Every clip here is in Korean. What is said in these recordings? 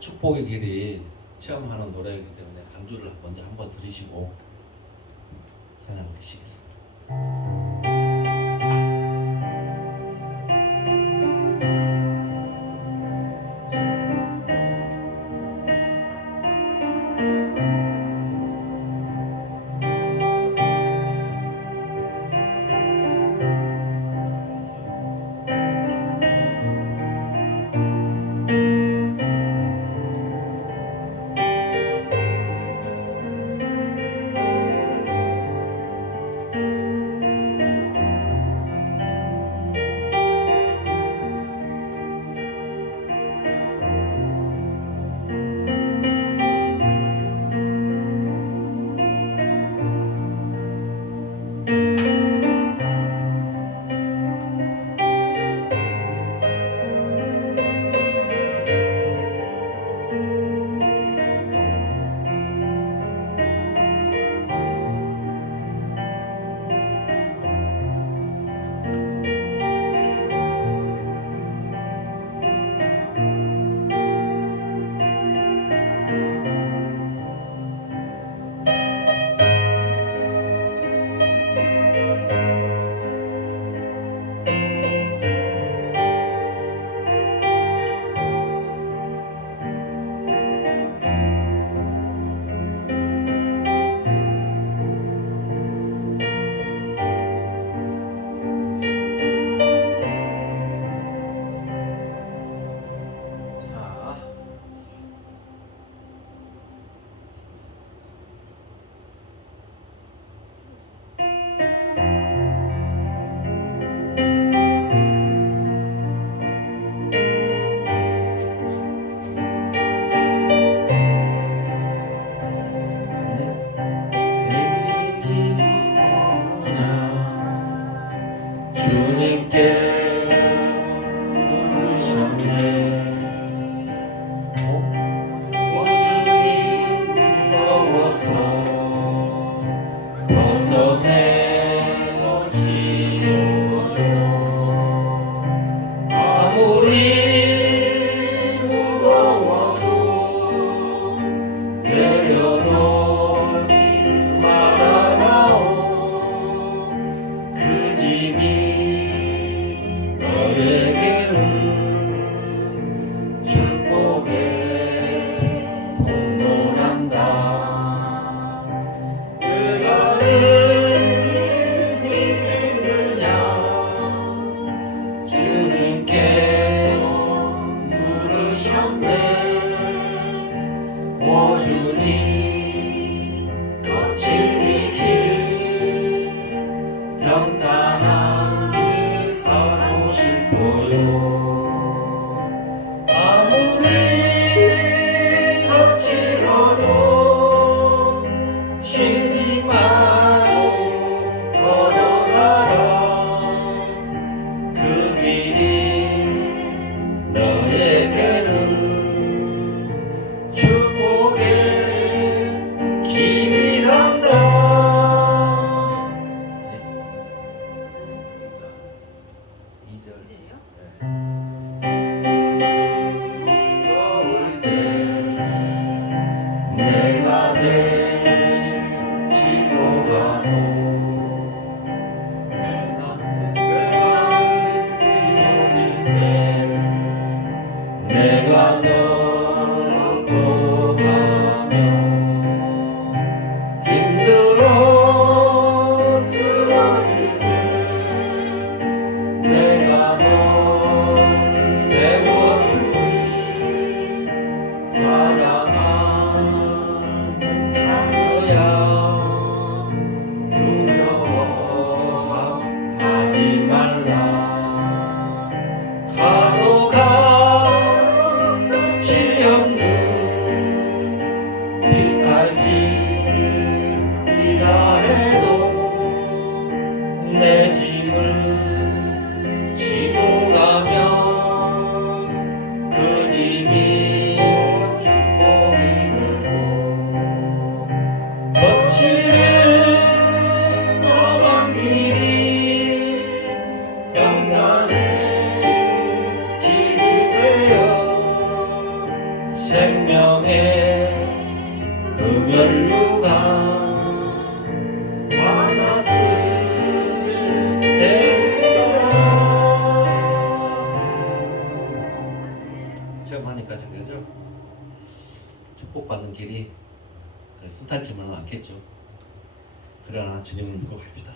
축복의 길이 체험하는 노래이기 때문에 간주를 먼저 한번 들으시고 찬양하시겠습니다. 끝이 하니까 그죠? 축복받는 길이 순탄치만은 않겠죠. 그러나 주님을 믿고 갑니다.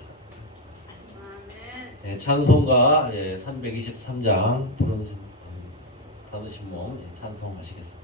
네, 찬송가 323장 받으신 몸 찬송하시겠습니다.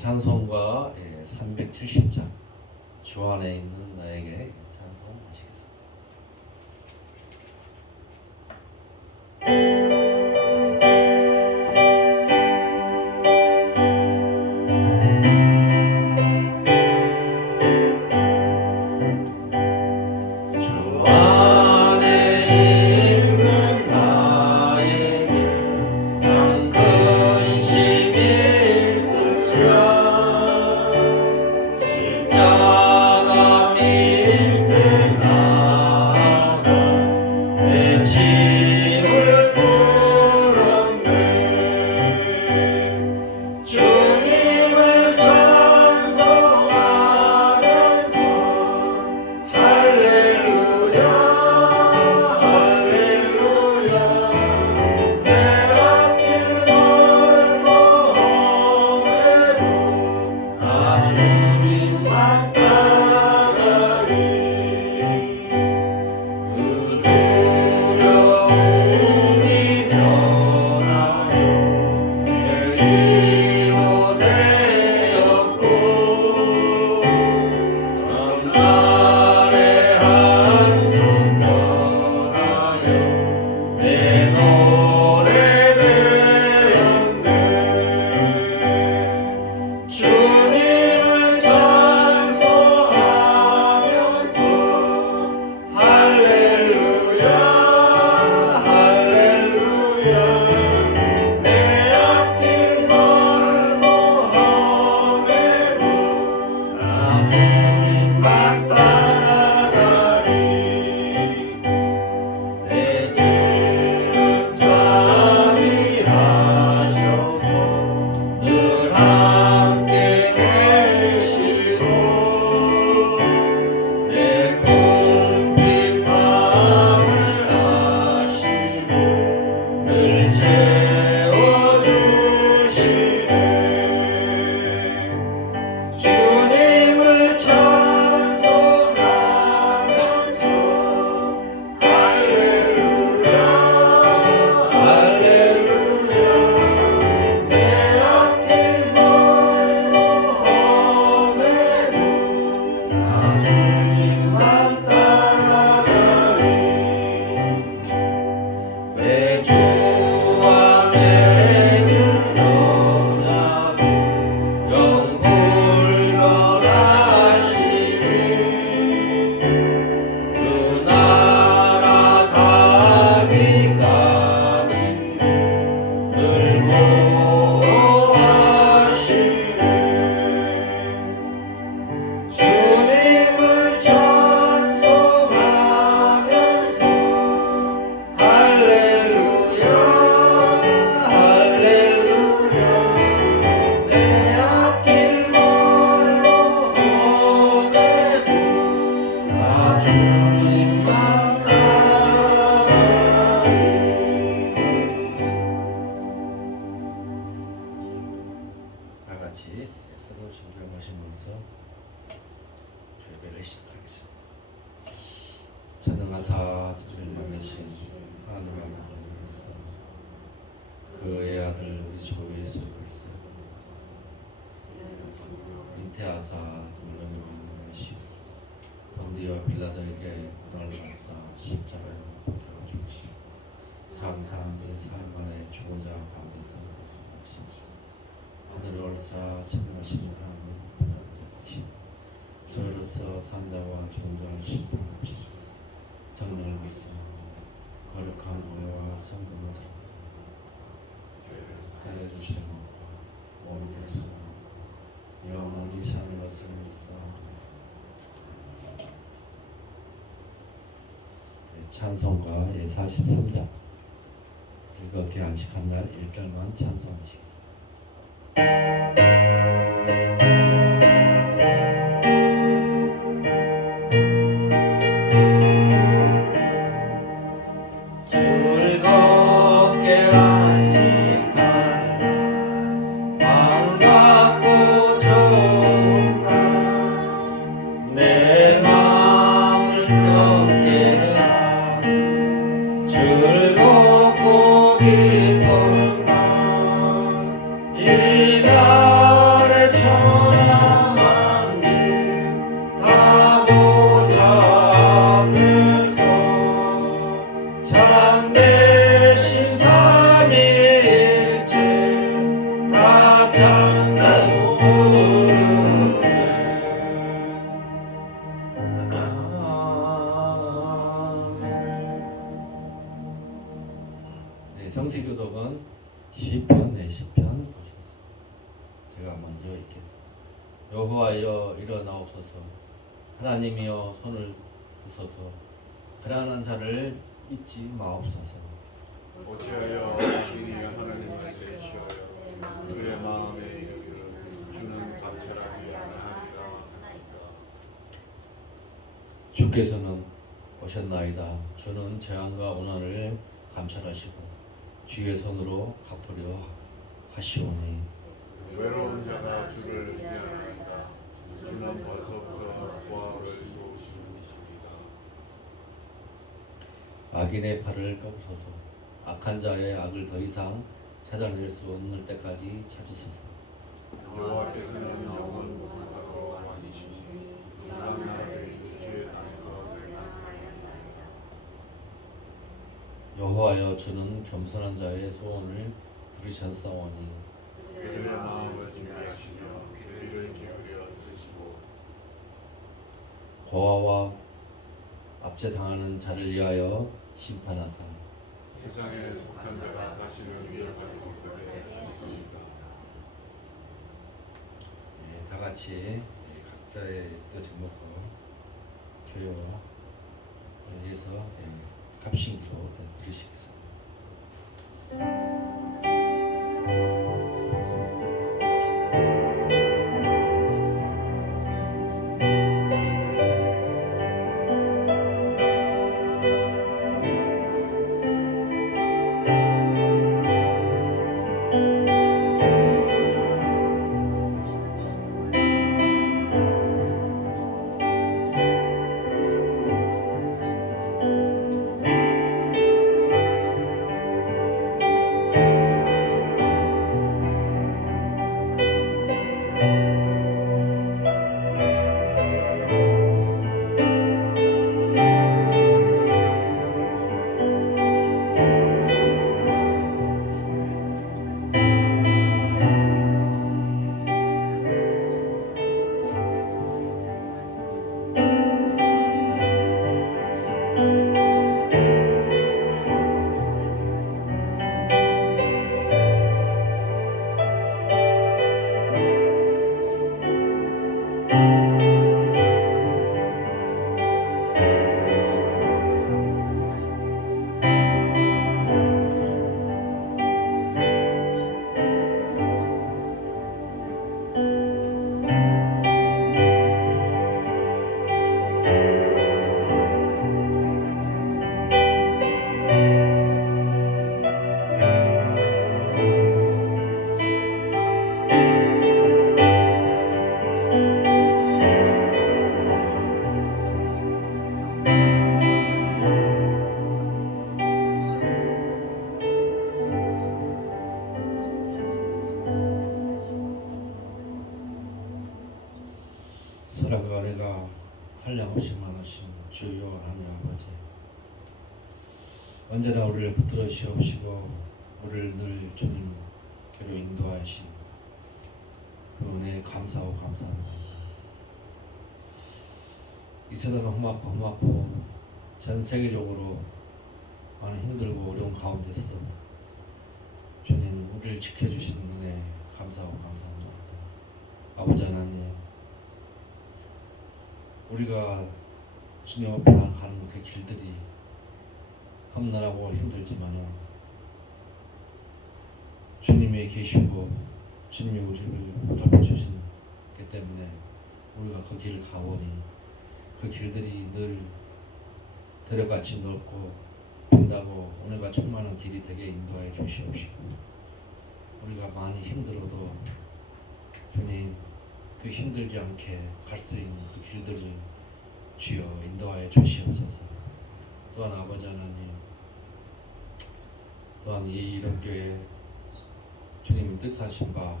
찬송가 370장 주 안에 있는 나에게 찬송하시겠습니다. 주님을 찬송하 기도를 시작하겠습니다. 전능하사 전능하신 하나님 아버지로서 그의 아들 우리 주 예수 그리스도 잉태하사 육령을 믿으시오 본디와 빌라도에게 고난을 받사 십자가에 못 박혀 죽으시오 장사함의 사흘 만에 죽은 자 가운데서 되살리시오 하늘에 올사 천하신 하나님 보내주시오 저로서 산자와 죽은 자를 심판하시오 성령을 믿사 거룩한 교회와 성도만 사랑하여 주시는 것과 몸이 되사 영원히 사는 것을 믿사 찬송가 예43장 즐겁게 안식한 날 1절만 찬송하시겠습니다. 성시교독은 시편 보시겠습니다. 제가 먼저 읽겠습니다. 여호와여 일어나옵소서 하나님이여 손을 드소서 가난한 자를 잊지 마옵소서 어찌하여 악인이 하나님을 대시하여 그의 마음에 이르기를 주는 감찰하지 아니하리라. 주께서는 오셨나이다. 주는 재앙과 고난을 감찰하시고 주의 손으로 갚으려 하시오니 외로운 자가 주를 의지하나이다. 주는 벌써부터 보아를 이루시니시다. 악인의 발을 꺾으소서 악한 자의 악을 더 이상 찾아낼 수 없는 때까지 찾으소서 여호와께서는 영원 무궁하고 완이시니 이방 나라들이 주의 안서를 나시나이다. 여호와여 주는 겸손한 자의 소원을 들으셨사오니 그들의 마음을 준비하시며 귀를 기울여 들으시고 고아와 압제당하는 자를 위하여 심판하사 세상에 속한 자가 다시는 위협받지 못하게 하시니까. 다 같이 각자의 또 제목과 교회와 위해서 합심기도 드리시겠습니다. 사랑과 은혜가 한량없이 많으신 주여 하나님 아버지, 언제나 우리를 붙들어 주시옵시고 우리를 늘 주님께로 인도하신 그 은혜에 감사하고 감사합니다. 이 세상은 험악고 전 세계적으로 많은 힘들고 어려운 가운데서 주님 우리를 지켜주신 은혜 감사하고 감사합니다. 아버지 하나님, 우리가 주님 앞에 나가는 그 길들이 험난하고 힘들지만요, 주님이 계시고 주님이 우리를 붙잡아 주시기 때문에 우리가 그 길을 가보니 그 길들이 늘 들여같이 넓고 빛나고 은혜가 충만한 길이 되게 인도하여 주시옵시고, 우리가 많이 힘들어도 주님 그 힘들지 않게 갈 수 있는 그 길들을 주여 인도하여 주시옵소서. 또한 아버지 하나님, 또한 이 이름교회 주님이 뜻하신 바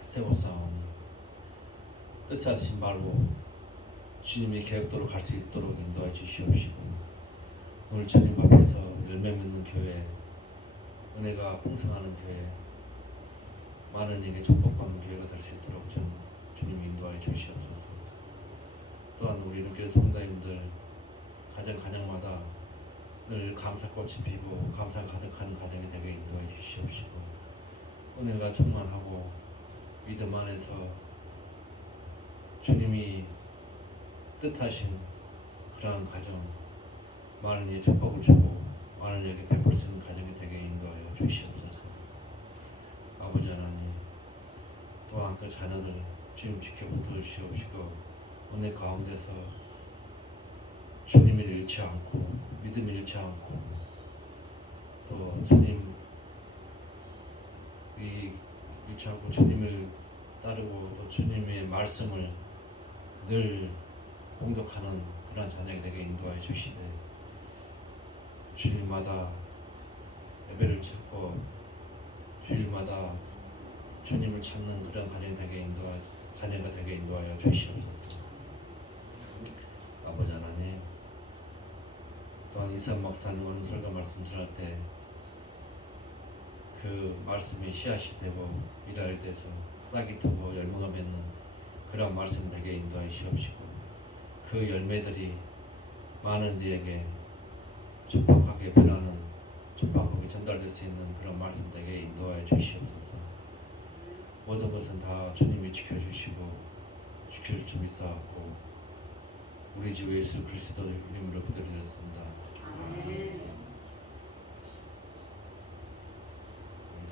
세워싸우니 뜻하신 바로 주님의 계획대로 갈 수 있도록 인도해 주시옵시고, 오늘 주님 앞에서 열매 맺는 교회, 은혜가 풍성하는 교회, 많은 이에게 축복받는 교회가 될 수 있도록 주님 인도해 주시옵소서. 또한 우리 이름교회 성도님들 가정마다 늘 감사꽃이 피고 감사 가득한 가정이 되게 인도해 주시옵시고, 은혜가 충만하고 믿음 안에서 주님이 뜻하신 그러한 가정, 많은 이의 축복을 주고 많은 이에게 베풀 수 있는 가정이 되게 인도하여 주시옵소서. 아버지 하나님, 또한 그 자녀들 주님 지켜보도록 주시옵시고, 은혜 가운데서 주님을 잃지 않고 믿음을 잃지 않고 또 주님이 잃지 않고 주님을 따르고 또 주님의 말씀을 늘 공격하는 그런 자녀에게 되게 인도하여 주시되, 주일마다 예배를 찾고 주일마다 주님을 찾는 그런 자녀가 되게 인도하여 주시옵소서. 아버지 하나님, 또한 이산 목사님 오늘 설교 말씀 전할 때 그 말씀이 씨앗이 되고 미랄이 돼서 싹이 트고 열매가 맺는 그런 말씀 되게 인도하여 주시옵시고, 그 열매들이 많은 이에게 촉박하게 변하는, 촉박하게 전달될 수 있는 그런 말씀 되게 인도하여 주시옵소서. 모든 것은 다 주님이 지켜주시고 지켜줄 줄 믿사옵고, 우리 주 예수 그리스도 이름으로 기도드렸습니다.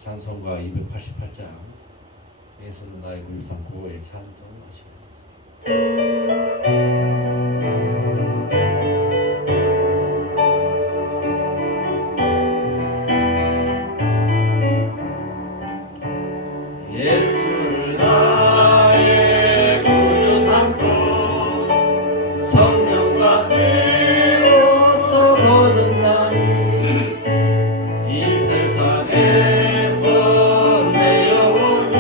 찬송가 288장 예수는 나의 구주 삼고의 찬송하시겠습니다. 예수를 나의 구주 삼고 성령과 세워서 거듭나니 이 세상에서 내 영혼이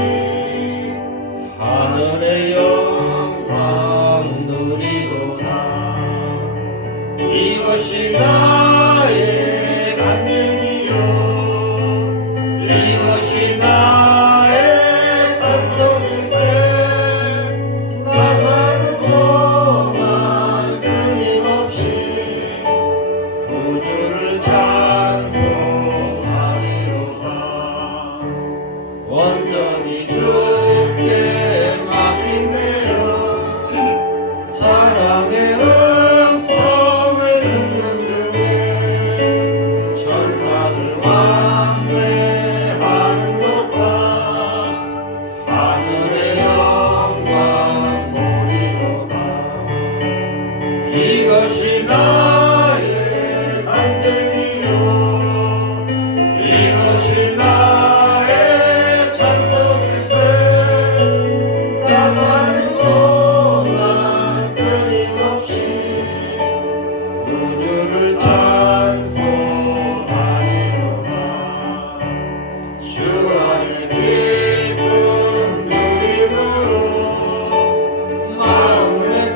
하늘의 영광 누리도다. 이것이 나의 간증이요, 이것이 나의 찬송일세. 나 사는 동안 끊임없이 구주를 찬송하리로다. 온전히 주께 맡긴대요. 사랑의 음성을 듣는 중에 천사들 왕래하는 것과 하늘의 영광 보리로다. 이것이 나의 간증이요, 이것이 나의 찬송일세. 나 사는 동안 끊임없이 구주를 찬송하리로다. 주 안에 기쁜 누림으로 마음에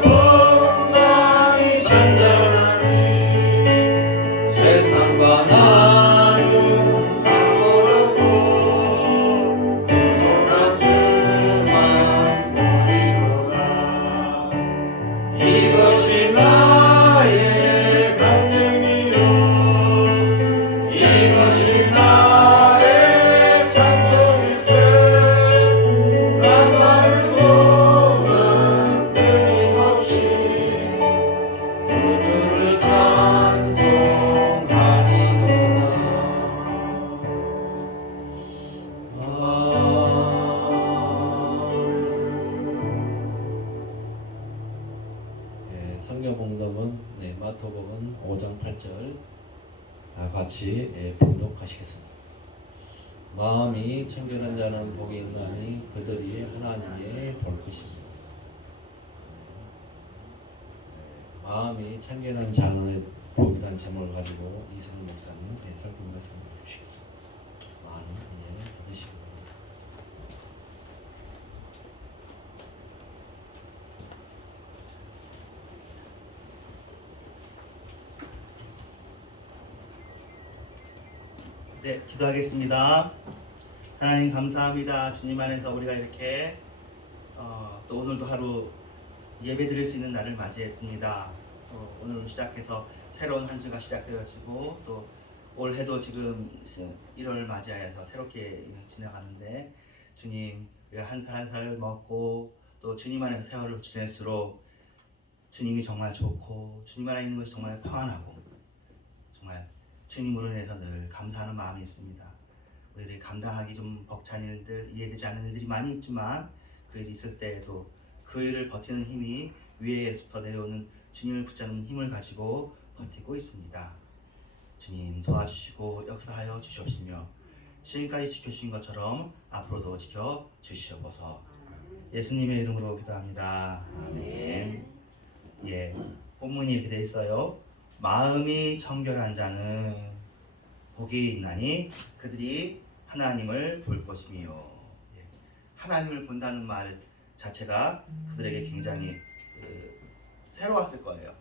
성경 봉독은 마토복음 5장 8절 다 같이 봉독하시겠습니다. 마음이 청결한 자는 복이 있나니 그들이 하나님의 볼 것입니다. 마음이 청결한 자는 복이라는 제목을 가지고 이승훈 목사님 설교 말씀을 주시겠습니다. 많은 은혜 받으시기 바랍니다. 네, 기도하겠습니다. 하나님 감사합니다. 주님 안에서 우리가 이렇게 또 오늘도 하루 예배 드릴 수 있는 날을 맞이했습니다. 오늘 시작해서 새로운 한 주가 시작되어지고 또 올해도 지금 1월 맞이하여서 새롭게 지나가는데 주님, 우리가 한 살 한 살 먹고 또 주님 안에서 세월을 지낼수록 주님이 정말 좋고 주님 안에 있는 것이 정말 평안하고 정말 주님으로 인해서 늘 감사하는 마음이 있습니다. 우리들이 감당하기 좀 벅찬 일들, 이해되지 않는 일들이 많이 있지만 그 일이 있을 때에도 그 일을 버티는 힘이 위에서부터 내려오는 주님을 붙잡는 힘을 가지고 버티고 있습니다. 주님 도와주시고 역사하여 주시옵시며 지금까지 지켜주신 것처럼 앞으로도 지켜주시옵소서. 예수님의 이름으로 기도합니다. 아멘. 예, 본문이 이렇게 돼 있어요. 마음이 청결한 자는 복이 있나니 그들이 하나님을 볼 것이며. 예, 하나님을 본다는 말 자체가 그들에게 굉장히 새로웠을 거예요.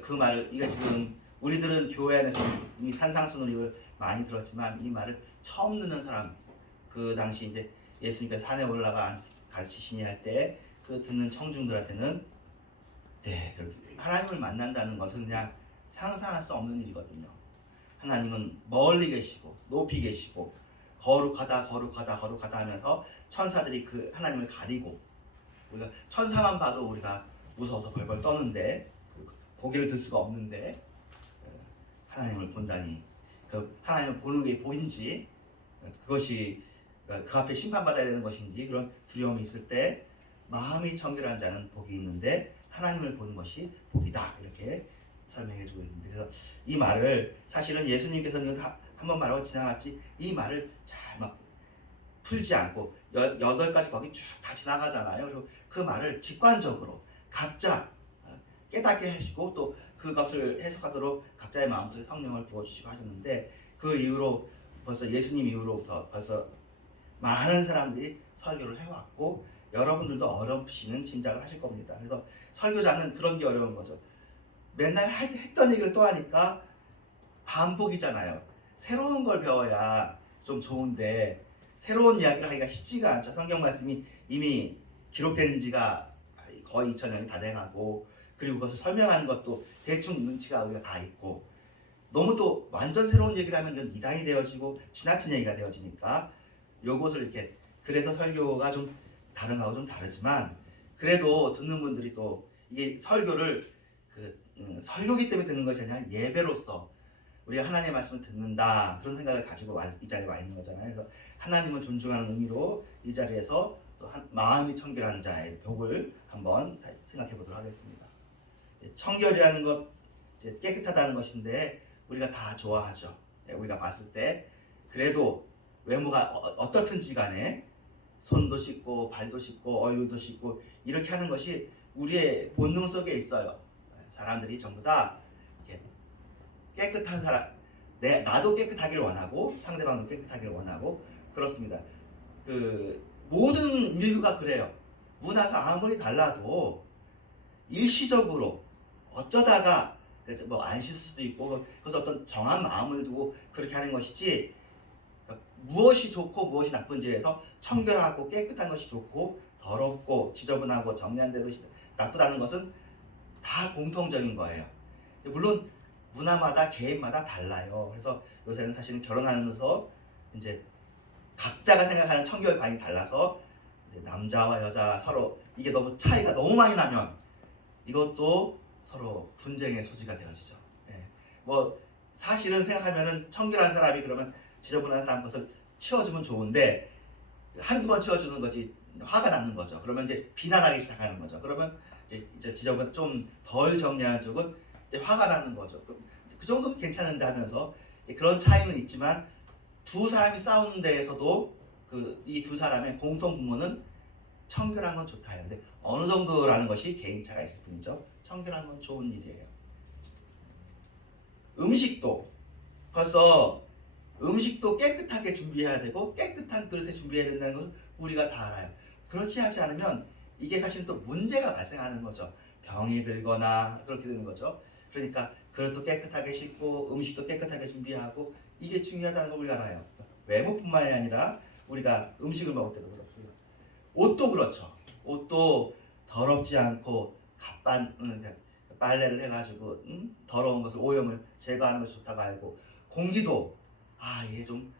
그 말을 이거 지금 우리들은 교회 안에서 이미 산상수훈을 많이 들었지만 이 말을 처음 듣는 사람, 그 당시 이제 예수님께서 산에 올라가 가르치시니 할 때 그 듣는 청중들한테는 네, 하나님을 만난다는 것은 그냥 상상할 수 없는 일이거든요. 하나님은 멀리 계시고 높이 계시고 거룩하다 하면서 천사들이 그 하나님을 가리고 우리가 천사만 봐도 우리가 무서워서 벌벌 떠는데 고개를 들 수가 없는데 하나님을 본다니 그 하나님을 보는 게 보인지 그것이 그 앞에 심판받아야 되는 것인지 그런 두려움이 있을 때 마음이 청결한 자는 복이 있는데 하나님을 보는 것이 복이다 이렇게 설명해 주고 있는데 그래서 이 말을 사실은 예수님께서는 한번 말하고 지나갔지 이 말을 잘 막 풀지 않고 8가지 거기 쭉 다 지나가잖아요. 그리고 그 말을 직관적으로 각자 깨닫게 하시고 또 그것을 해석하도록 각자의 마음속에 성령을 부어주시고 하셨는데 그 이후로 벌써 예수님 이후로부터 벌써 많은 사람들이 설교를 해왔고 여러분들도 어렵시는 짐작을 하실 겁니다. 그래서 설교자는 그런 게 어려운 거죠. 맨날 했던 얘기를 또 하니까 반복이잖아요. 새로운 걸 배워야 좀 좋은데 새로운 이야기를 하기가 쉽지가 않죠. 성경 말씀이 이미 기록된 지가 거의 2000년이 다 돼가고 그리고 그것을 설명하는 것도 대충 눈치가 우리가 다 있고 너무 또 완전 새로운 얘기를 하면 이건 이단이 되어지고 지나친 얘기가 되어지니까 요것을 이렇게 그래서 설교가 좀 다른 거하고 좀 다르지만 그래도 듣는 분들이 또 이게 설교를 설교기 때문에 듣는 것이 아니라 예배로서 우리가 하나님의 말씀을 듣는다 그런 생각을 가지고 이 자리에 와 있는 거잖아요. 그래서 하나님을 존중하는 의미로 이 자리에서 또 마음이 청결한 자의 복을 한번 생각해 보도록 하겠습니다. 청결이라는 것, 이제 깨끗하다는 것인데 우리가 다 좋아하죠. 우리가 봤을 때 그래도 외모가 어떻든지 간에 손도 씻고 발도 씻고 얼굴도 씻고 이렇게 하는 것이 우리의 본능 속에 있어요. 사람들이 전부 다 이렇게 깨끗한 사람, 나도 깨끗하기를 원하고 상대방도 깨끗하기를 원하고 그렇습니다. 그 모든 인류가 그래요. 문화가 아무리 달라도 일시적으로 어쩌다가 뭐 안 씻을 수도 있고 그래서 어떤 정한 마음을 두고 그렇게 하는 것이지 무엇이 좋고 무엇이 나쁜지에서 청결하고 깨끗한 것이 좋고 더럽고 지저분하고 정리한 것이 나쁘다는 것은 다 공통적인 거예요. 물론 문화마다 개인마다 달라요. 그래서 요새는 사실은 결혼하면서 이제 각자가 생각하는 청결관이 달라서 이제 남자와 여자 서로 이게 너무 차이가 너무 많이 나면 이것도 서로 분쟁의 소지가 되어지죠. 예. 뭐 사실은 생각하면은 청결한 사람이 그러면 지저분한 사람 것을 치워주면 좋은데 한두 번 치워주는 거지 화가 나는 거죠. 그러면 이제 비난하기 시작하는 거죠. 그러면 이제 지적은 좀 덜 정리하는 쪽은 이제 화가 나는 거죠. 그 정도도 괜찮은데 하면서 그런 차이는 있지만 두 사람이 싸우는 데에서도 이 두 사람의 공통 분모는 청결한 건 좋다요. 근데 어느 정도라는 것이 개인차가 있을 뿐이죠. 청결한 건 좋은 일이에요. 음식도 벌써 음식도 깨끗하게 준비해야 되고 깨끗한 그릇에 준비해야 된다는 것을 우리가 다 알아요. 그렇게 하지 않으면 이게 사실 또 문제가 발생하는 거죠. 병이 들거나 그렇게 되는 거죠. 그러니까 그릇도 깨끗하게 씻고 음식도 깨끗하게 준비하고 이게 중요하다는 걸 우리가 알아요. 외모뿐만이 아니라 우리가 음식을 먹을 때도 그렇고요. 옷도 그렇죠. 옷도 더럽지 않고 빨래를 해가지고 더러운 것을 오염을 제거하는 것이 좋다고 알고 공기도 이게 좀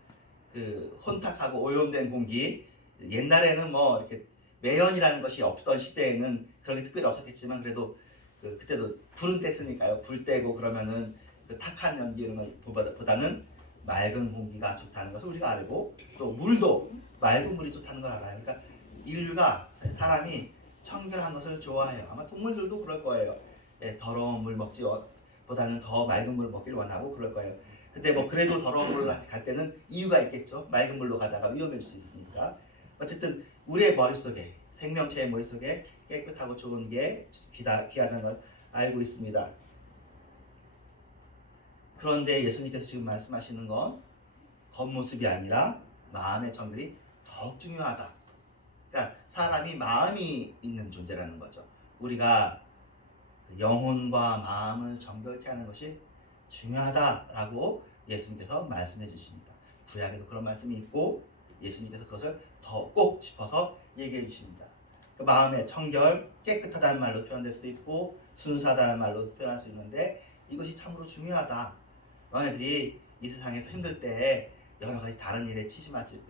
혼탁하고 오염된 공기 옛날에는 뭐 이렇게 매연이라는 것이 없던 시대에는 그렇게 특별히 없었겠지만 그래도 그때도 불은 뗐으니까요. 불 떼고 그러면은 탁한 연기 이런 것보다는 맑은 공기가 좋다는 것을 우리가 알고 또 물도 맑은 물이 좋다는 걸 알아요. 그러니까 인류가 사람이 청결한 것을 좋아해요. 아마 동물들도 그럴 거예요. 더러운 물 먹지 보다는 더 맑은 물을 먹기를 원하고 그럴 거예요. 근데 뭐 그래도 더러운 물로 갈 때는 이유가 있겠죠. 맑은 물로 가다가 위험해질 수 있으니까. 어쨌든 우리의 머릿속에 생명체의 머릿속에 깨끗하고 좋은 게 귀하다는 걸 알고 있습니다. 그런데 예수님께서 지금 말씀하시는 건 겉모습이 아니라 마음의 청결이 더욱 중요하다. 그러니까 사람이 마음이 있는 존재라는 거죠. 우리가 영혼과 마음을 정결케 하는 것이 중요하다라고 예수님께서 말씀해 주십니다. 구약에도 그런 말씀이 있고 예수님께서 그것을 더 꼭 짚어서 얘기해 주십니다. 그 마음의 청결, 깨끗하다는 말로 표현될 수도 있고 순수하다는 말로 표현할 수 있는데 이것이 참으로 중요하다. 너네들이 이 세상에서 힘들 때 여러 가지 다른 일에 치심하지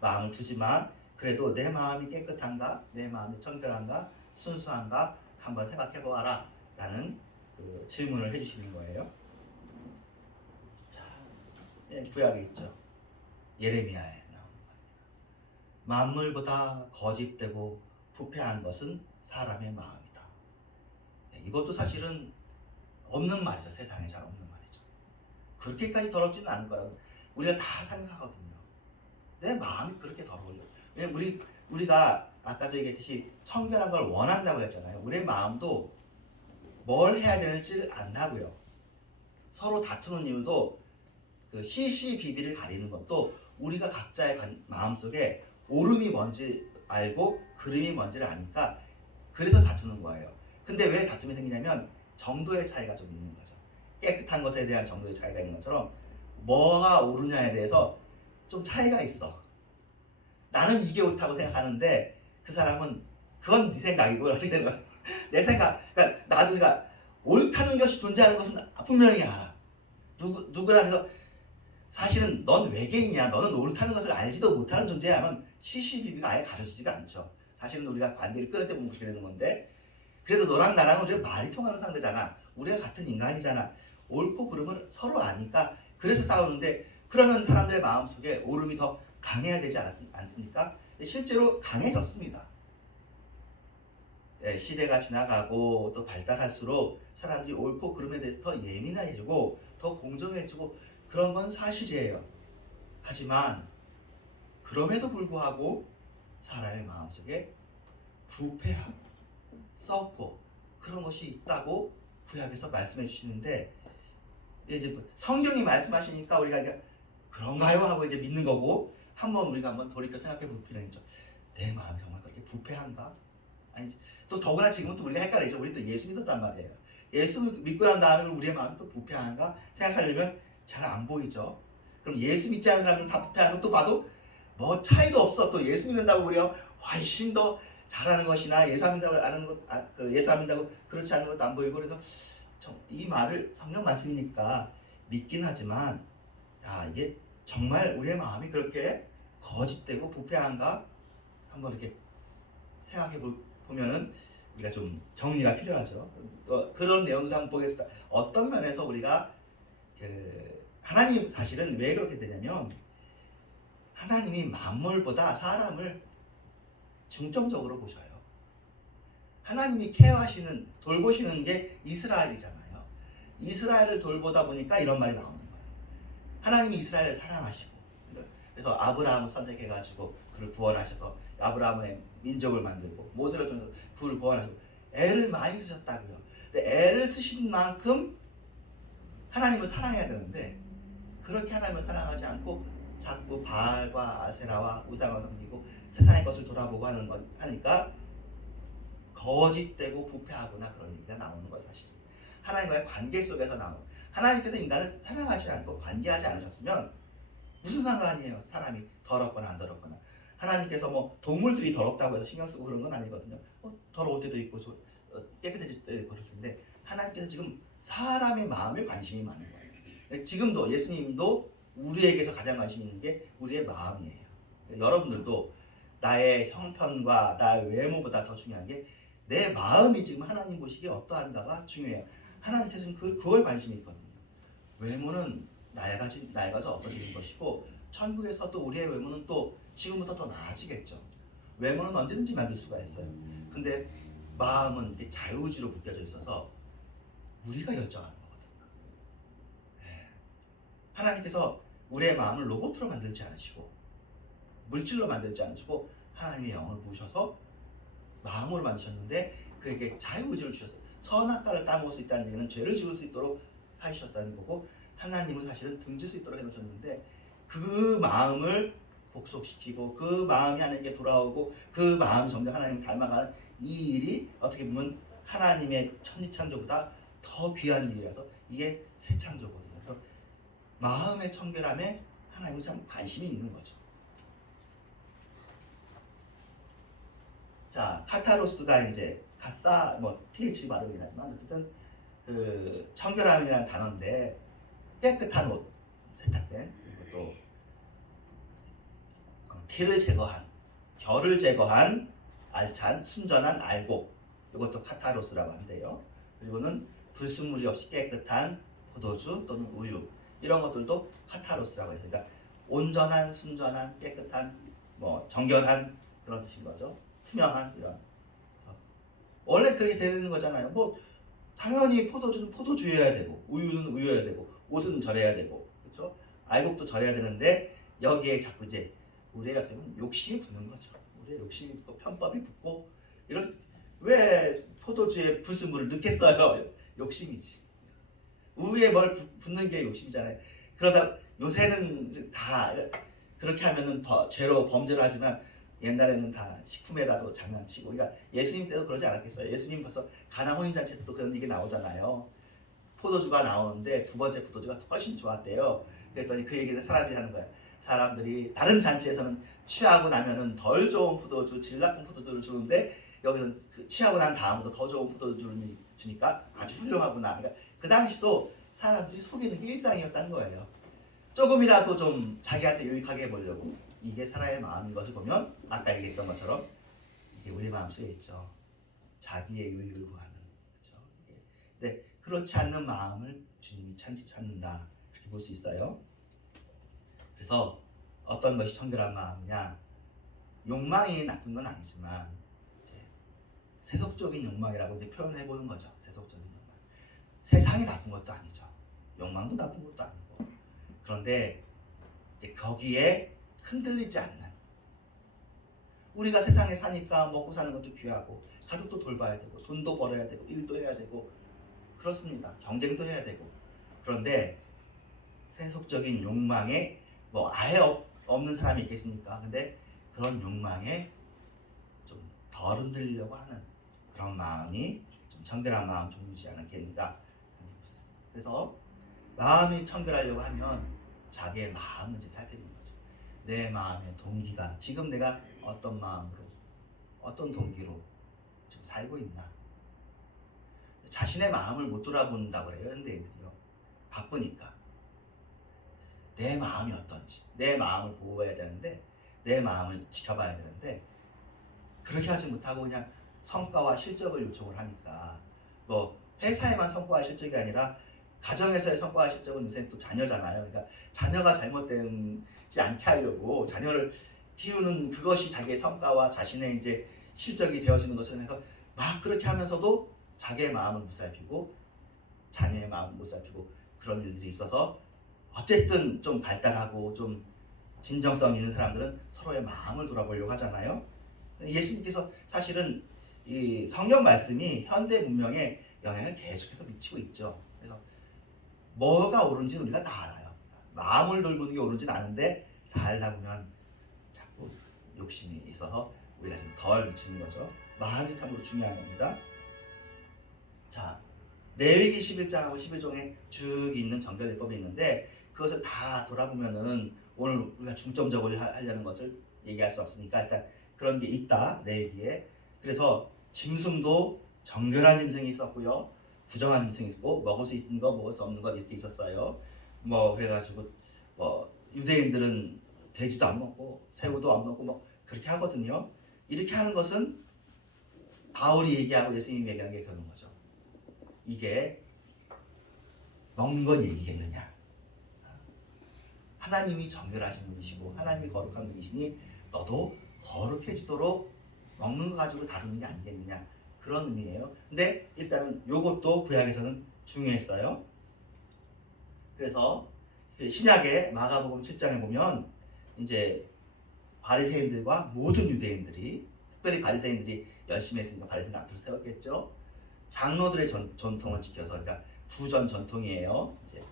마음을 두지만 그래도 내 마음이 깨끗한가, 내 마음이 청결한가, 순수한가 한번 생각해 보아라 라는 질문을 해주시는 거예요. 자, 구약에 있죠. 예레미야에 나오는 말입니다. 만물보다 거짓되고 부패한 것은 사람의 마음이다. 이것도 사실은 없는 말이죠. 세상에 잘 없는 말이죠. 그렇게까지 더럽지는 않을 거라고 우리가 다 생각하거든요. 내 마음이 그렇게 더러워요. 왜냐면 우리가 아까도 얘기했듯이 청결한 걸 원한다고 했잖아요. 우리의 마음도 뭘 해야 되는지를 안다고요. 서로 다투는 이유도 그 시시비비를 가리는 것도 우리가 각자의 마음속에 옳음이 뭔지 알고 그름이 뭔지를 아니까 그래서 다투는 거예요. 근데 왜 다툼이 생기냐면 정도의 차이가 좀 있는 거죠. 깨끗한 것에 대한 정도의 차이가 있는 것처럼 뭐가 옳으냐에 대해서 좀 차이가 있어. 나는 이게 옳다고 생각하는데 그 사람은 그건 네 생각이고 내 생각. 그러니까 나도 옳다는 것이 존재하는 것은 분명히 알아. 누구나 해서 사실은 넌 외계인이야. 너는 옳다는 것을 알지도 못하는 존재야 하면 시시비비가 아예 가르치지가 않죠. 사실은 우리가 관계를 끌을 때 보면 그렇게 되는 건데 그래도 너랑 나랑은 우리가 말이 통하는 상대잖아. 우리가 같은 인간이잖아. 옳고 그름을 서로 아니까 그래서 싸우는데 그러면 사람들의 마음속에 옳음이 더 강해야 되지 않습니까? 실제로 강해졌습니다. 시대가 지나가고 또 발달할수록 사람들이 옳고 그름에 대해서 더 예민해지고 더 공정해지고 그런 건 사실이에요. 하지만 그럼에도 불구하고 사람의 마음속에 부패하고 썩고 그런 것이 있다고 구약에서 말씀해 주시는데 이제 성경이 말씀하시니까 우리가 그런가요? 하고 이제 믿는 거고 우리가 한번 돌이켜 생각해 볼 필요는 있죠. 내 마음이 정말 그렇게 부패한가? 아니지. 또 더구나 지금은 또 우리가 헷갈리죠. 우리 또 예수 믿었단 말이에요. 예수 믿고 난 다음에 우리의 마음이 또 부패한가 생각하려면 잘 안 보이죠. 그럼 예수 믿지 않는 사람은 다 부패하는 거 또 봐도 뭐 차이도 없어. 또 예수 믿는다고 우리가 훨씬 더 잘하는 것이나 예수 안 믿는다고 예수 안 믿는다고 그렇지 않은 것도 안 보이고 그래서 이 말을 성경 말씀이니까 믿긴 하지만 이게 정말 우리의 마음이 그렇게 거짓되고 부패한가 한번 이렇게 생각해 보면은 우리가 좀 정리가 필요하죠. 그런 내용도 한번 보겠습니다. 어떤 면에서 우리가 하나님 사실은 왜 그렇게 되냐면 하나님이 만물보다 사람을 중점적으로 보셔요. 하나님이 케어하시는 돌보시는 게 이스라엘이잖아요. 이스라엘을 돌보다 보니까 이런 말이 나오는 거예요. 하나님이 이스라엘을 사랑하시고 그래서 아브라함을 선택해가지고 그를 구원하셔서 아브라함의 민족을 만들고 모세를 통해서 그를 구원하시고 애를 많이 쓰셨다고요. 근데 애를 쓰신 만큼 하나님을 사랑해야 되는데 그렇게 하나님을 사랑하지 않고 자꾸 바알과 아세라와 우상을 섬기고 세상의 것을 돌아보고 하니까 거짓되고 부패하거나 그런 얘기가 나오는 거예요. 사실 하나님과의 관계 속에서 나오는, 하나님께서 인간을 사랑하지 않고 관계하지 않으셨으면 무슨 상관이에요? 사람이 더럽거나 안 더럽거나. 하나님께서 뭐 동물들이 더럽다고 해서 신경 쓰고 그런 건 아니거든요. 더러울 때도 있고 깨끗해질 때도 있고 그럴 텐데 하나님께서 지금 사람의 마음에 관심이 많은 거예요. 지금도 예수님도 우리에게서 가장 관심 있는 게 우리의 마음이에요. 여러분들도 나의 형편과 나의 외모보다 더 중요한 게 내 마음이 지금 하나님 보시기에 어떠한가가 중요해요. 하나님께서는 그걸 관심이 있거든요. 외모는 낡아서 없어지는 것이고 천국에서도 우리의 외모는 또 지금부터 더 나아지겠죠. 외모는 언제든지 만들 수가 있어요. 근데 마음은 이게 자유의지로 묶여져 있어서 우리가 결정하는 거거든요. 하나님께서 우리의 마음을 로봇으로 만들지 않으시고 물질로 만들지 않으시고 하나님의 영을 부으셔서 마음으로 만드셨는데 그에게 자유의지를 주셔서 선악과를 따먹을 수 있다는 얘기는 죄를 지을 수 있도록 하셨다는 거고 하나님은 사실은 등질 수 있도록 해놓으셨는데 그 마음을 복속시키고 그 마음이 하나님께 돌아오고 그 마음이 점점 하나님을 닮아가는 이 일이 어떻게 보면 하나님의 천지창조보다 더 귀한 일이라서 이게 새 창조거든요. 그래서 마음의 청결함에 하나님은 참 관심이 있는 거죠. 자, 카타로스가 이제 TH 발음이긴 하지만 어쨌든 그 청결함이라는 단어인데 깨끗한 옷, 세탁된, 그리고 또 티를 제거한, 결을 제거한, 알찬, 순전한 알곡, 이것도 카타로스라고 한대요. 그리고는 불순물이 없이 깨끗한 포도주 또는 우유, 이런 것들도 카타로스라고 해요. 그러니까 온전한, 순전한, 깨끗한, 정결한 그런 뜻인 거죠. 투명한 이런. 원래 그렇게 되는 거잖아요. 당연히 포도주는 포도주여야 되고 우유는 우유여야 되고 옷은 절여야 되고 그렇죠? 알곡도 절여야 되는데 여기에 자꾸 이제 우리가 되면 욕심이 붙는 거죠. 우리의 욕심이 붙고 편법이 붙고 왜 포도주에 불순물을 넣겠어요? 욕심이지. 우유에 뭘 붓는 게 욕심이잖아요. 그러다 요새는 다 그렇게 하면은 죄로 범죄를 하지만 옛날에는 다 식품에다도 장난치고, 그러니까 예수님 때도 그러지 않았겠어요. 예수님 벌써 가나 혼인잔치 때도 그런 얘기 나오잖아요. 포도주가 나오는데 두 번째 포도주가 훨씬 좋았대요. 그랬더니 그 얘기를 사람들이 하는 거야. 사람들이 다른 잔치에서는 취하고 나면은 덜 좋은 포도주, 질 나쁜 포도주를 주는데 여기서는 취하고 난 다음부터 더 좋은 포도주를 주니까 아주 훌륭하구나. 그러니까 그 당시도 사람들이 속이는 게 일상이었다는 거예요. 조금이라도 좀 자기한테 유익하게 해보려고. 이게 사람의 마음인 것을 보면 아까 얘기했던 것처럼 이게 우리 마음속에 있죠. 자기의 유익을 구하는 그렇죠. 근데 그렇지 않는 마음을 주님이 찾는다 이렇게 볼 수 있어요. 그래서 어떤 것이 청결한 마음이냐? 욕망이 나쁜 건 아니지만 이제 세속적인 욕망이라고 이제 표현해 보는 거죠. 세속적인 욕망. 세상이 나쁜 것도 아니죠. 욕망도 나쁜 것도 아니고. 그런데 이제 거기에 흔들리지 않는, 우리가 세상에 사니까 먹고 사는 것도 귀하고 가족도 돌봐야 되고 돈도 벌어야 되고 일도 해야 되고 그렇습니다. 경쟁도 해야 되고. 그런데 세속적인 욕망에 아예 없는 사람이 있겠습니까? 근데 그런 욕망에 좀 덜 흔들리려고 하는 그런 마음이 좀 청결한 마음 종류지 않겠는가. 그래서 마음이 청결하려고 하면 자기의 마음을 이제 살피는 거죠. 내 마음의 동기가 지금 내가 어떤 마음으로 어떤 동기로 지금 살고 있나. 자신의 마음을 못 돌아본다고 그래요. 현대인들이요. 바쁘니까. 내 마음이 어떤지 내 마음을 보호해야 되는데 내 마음을 지켜봐야 되는데 그렇게 하지 못하고 그냥 성과와 실적을 요청을 하니까 회사에만 성과와 실적이 아니라 가정에서의 성과와 실적은 요새 또 자녀잖아요. 그러니까 자녀가 잘못되지 않게 하려고 자녀를 키우는 그것이 자기의 성과와 자신의 이제 실적이 되어지는 것을 해서 막 그렇게 하면서도 자기의 마음을 못 살피고 자녀의 마음을 못 살피고 그런 일들이 있어서 어쨌든 좀 발달하고 좀 진정성 있는 사람들은 서로의 마음을 돌아보려고 하잖아요. 예수님께서 사실은 이 성경 말씀이 현대 문명에 영향을 계속해서 미치고 있죠. 그래서 뭐가 옳은지 우리가 다 알아요. 마음을 돌보는 게 옳은지는 아는데 살다 보면 자꾸 욕심이 있어서 우리가 좀 덜 미치는 거죠. 마음이 참으로 중요한 겁니다. 자, 레위기 11장하고 11종에 쭉 있는 정결예법이 있는데 그것을 다 돌아보면은 오늘 우리가 중점적으로 하려는 것을 얘기할 수 없으니까 일단 그런 게 있다 레위기에. 그래서 짐승도 정결한 짐승이 있었고요, 부정한 짐승이 있고 먹을 수 있는 거 먹을 수 없는 거 이렇게 있었어요. 뭐 그래가지고 뭐 유대인들은 돼지도 안 먹고 새우도 안 먹고 뭐 그렇게 하거든요. 이렇게 하는 것은 바울이 얘기하고 예수님이 얘기하는 게 그런 거죠. 이게 먹는 건 얘기겠느냐? 하나님이 정결하신 분이시고 하나님이 거룩한 분이시니 너도 거룩해지도록 먹는 거 가지고 다루는 게 아니겠느냐, 그런 의미예요. 근데 일단은 요것도 구약에서는 중요했어요. 그래서 신약의 마가복음 7장에 보면 이제 바리새인들과 모든 유대인들이, 특별히 바리새인들이 열심히 했으니까 바리새인을 앞으로 세웠겠죠. 장로들의 전통을 지켜서, 그러니까 부전 전통이에요. 이제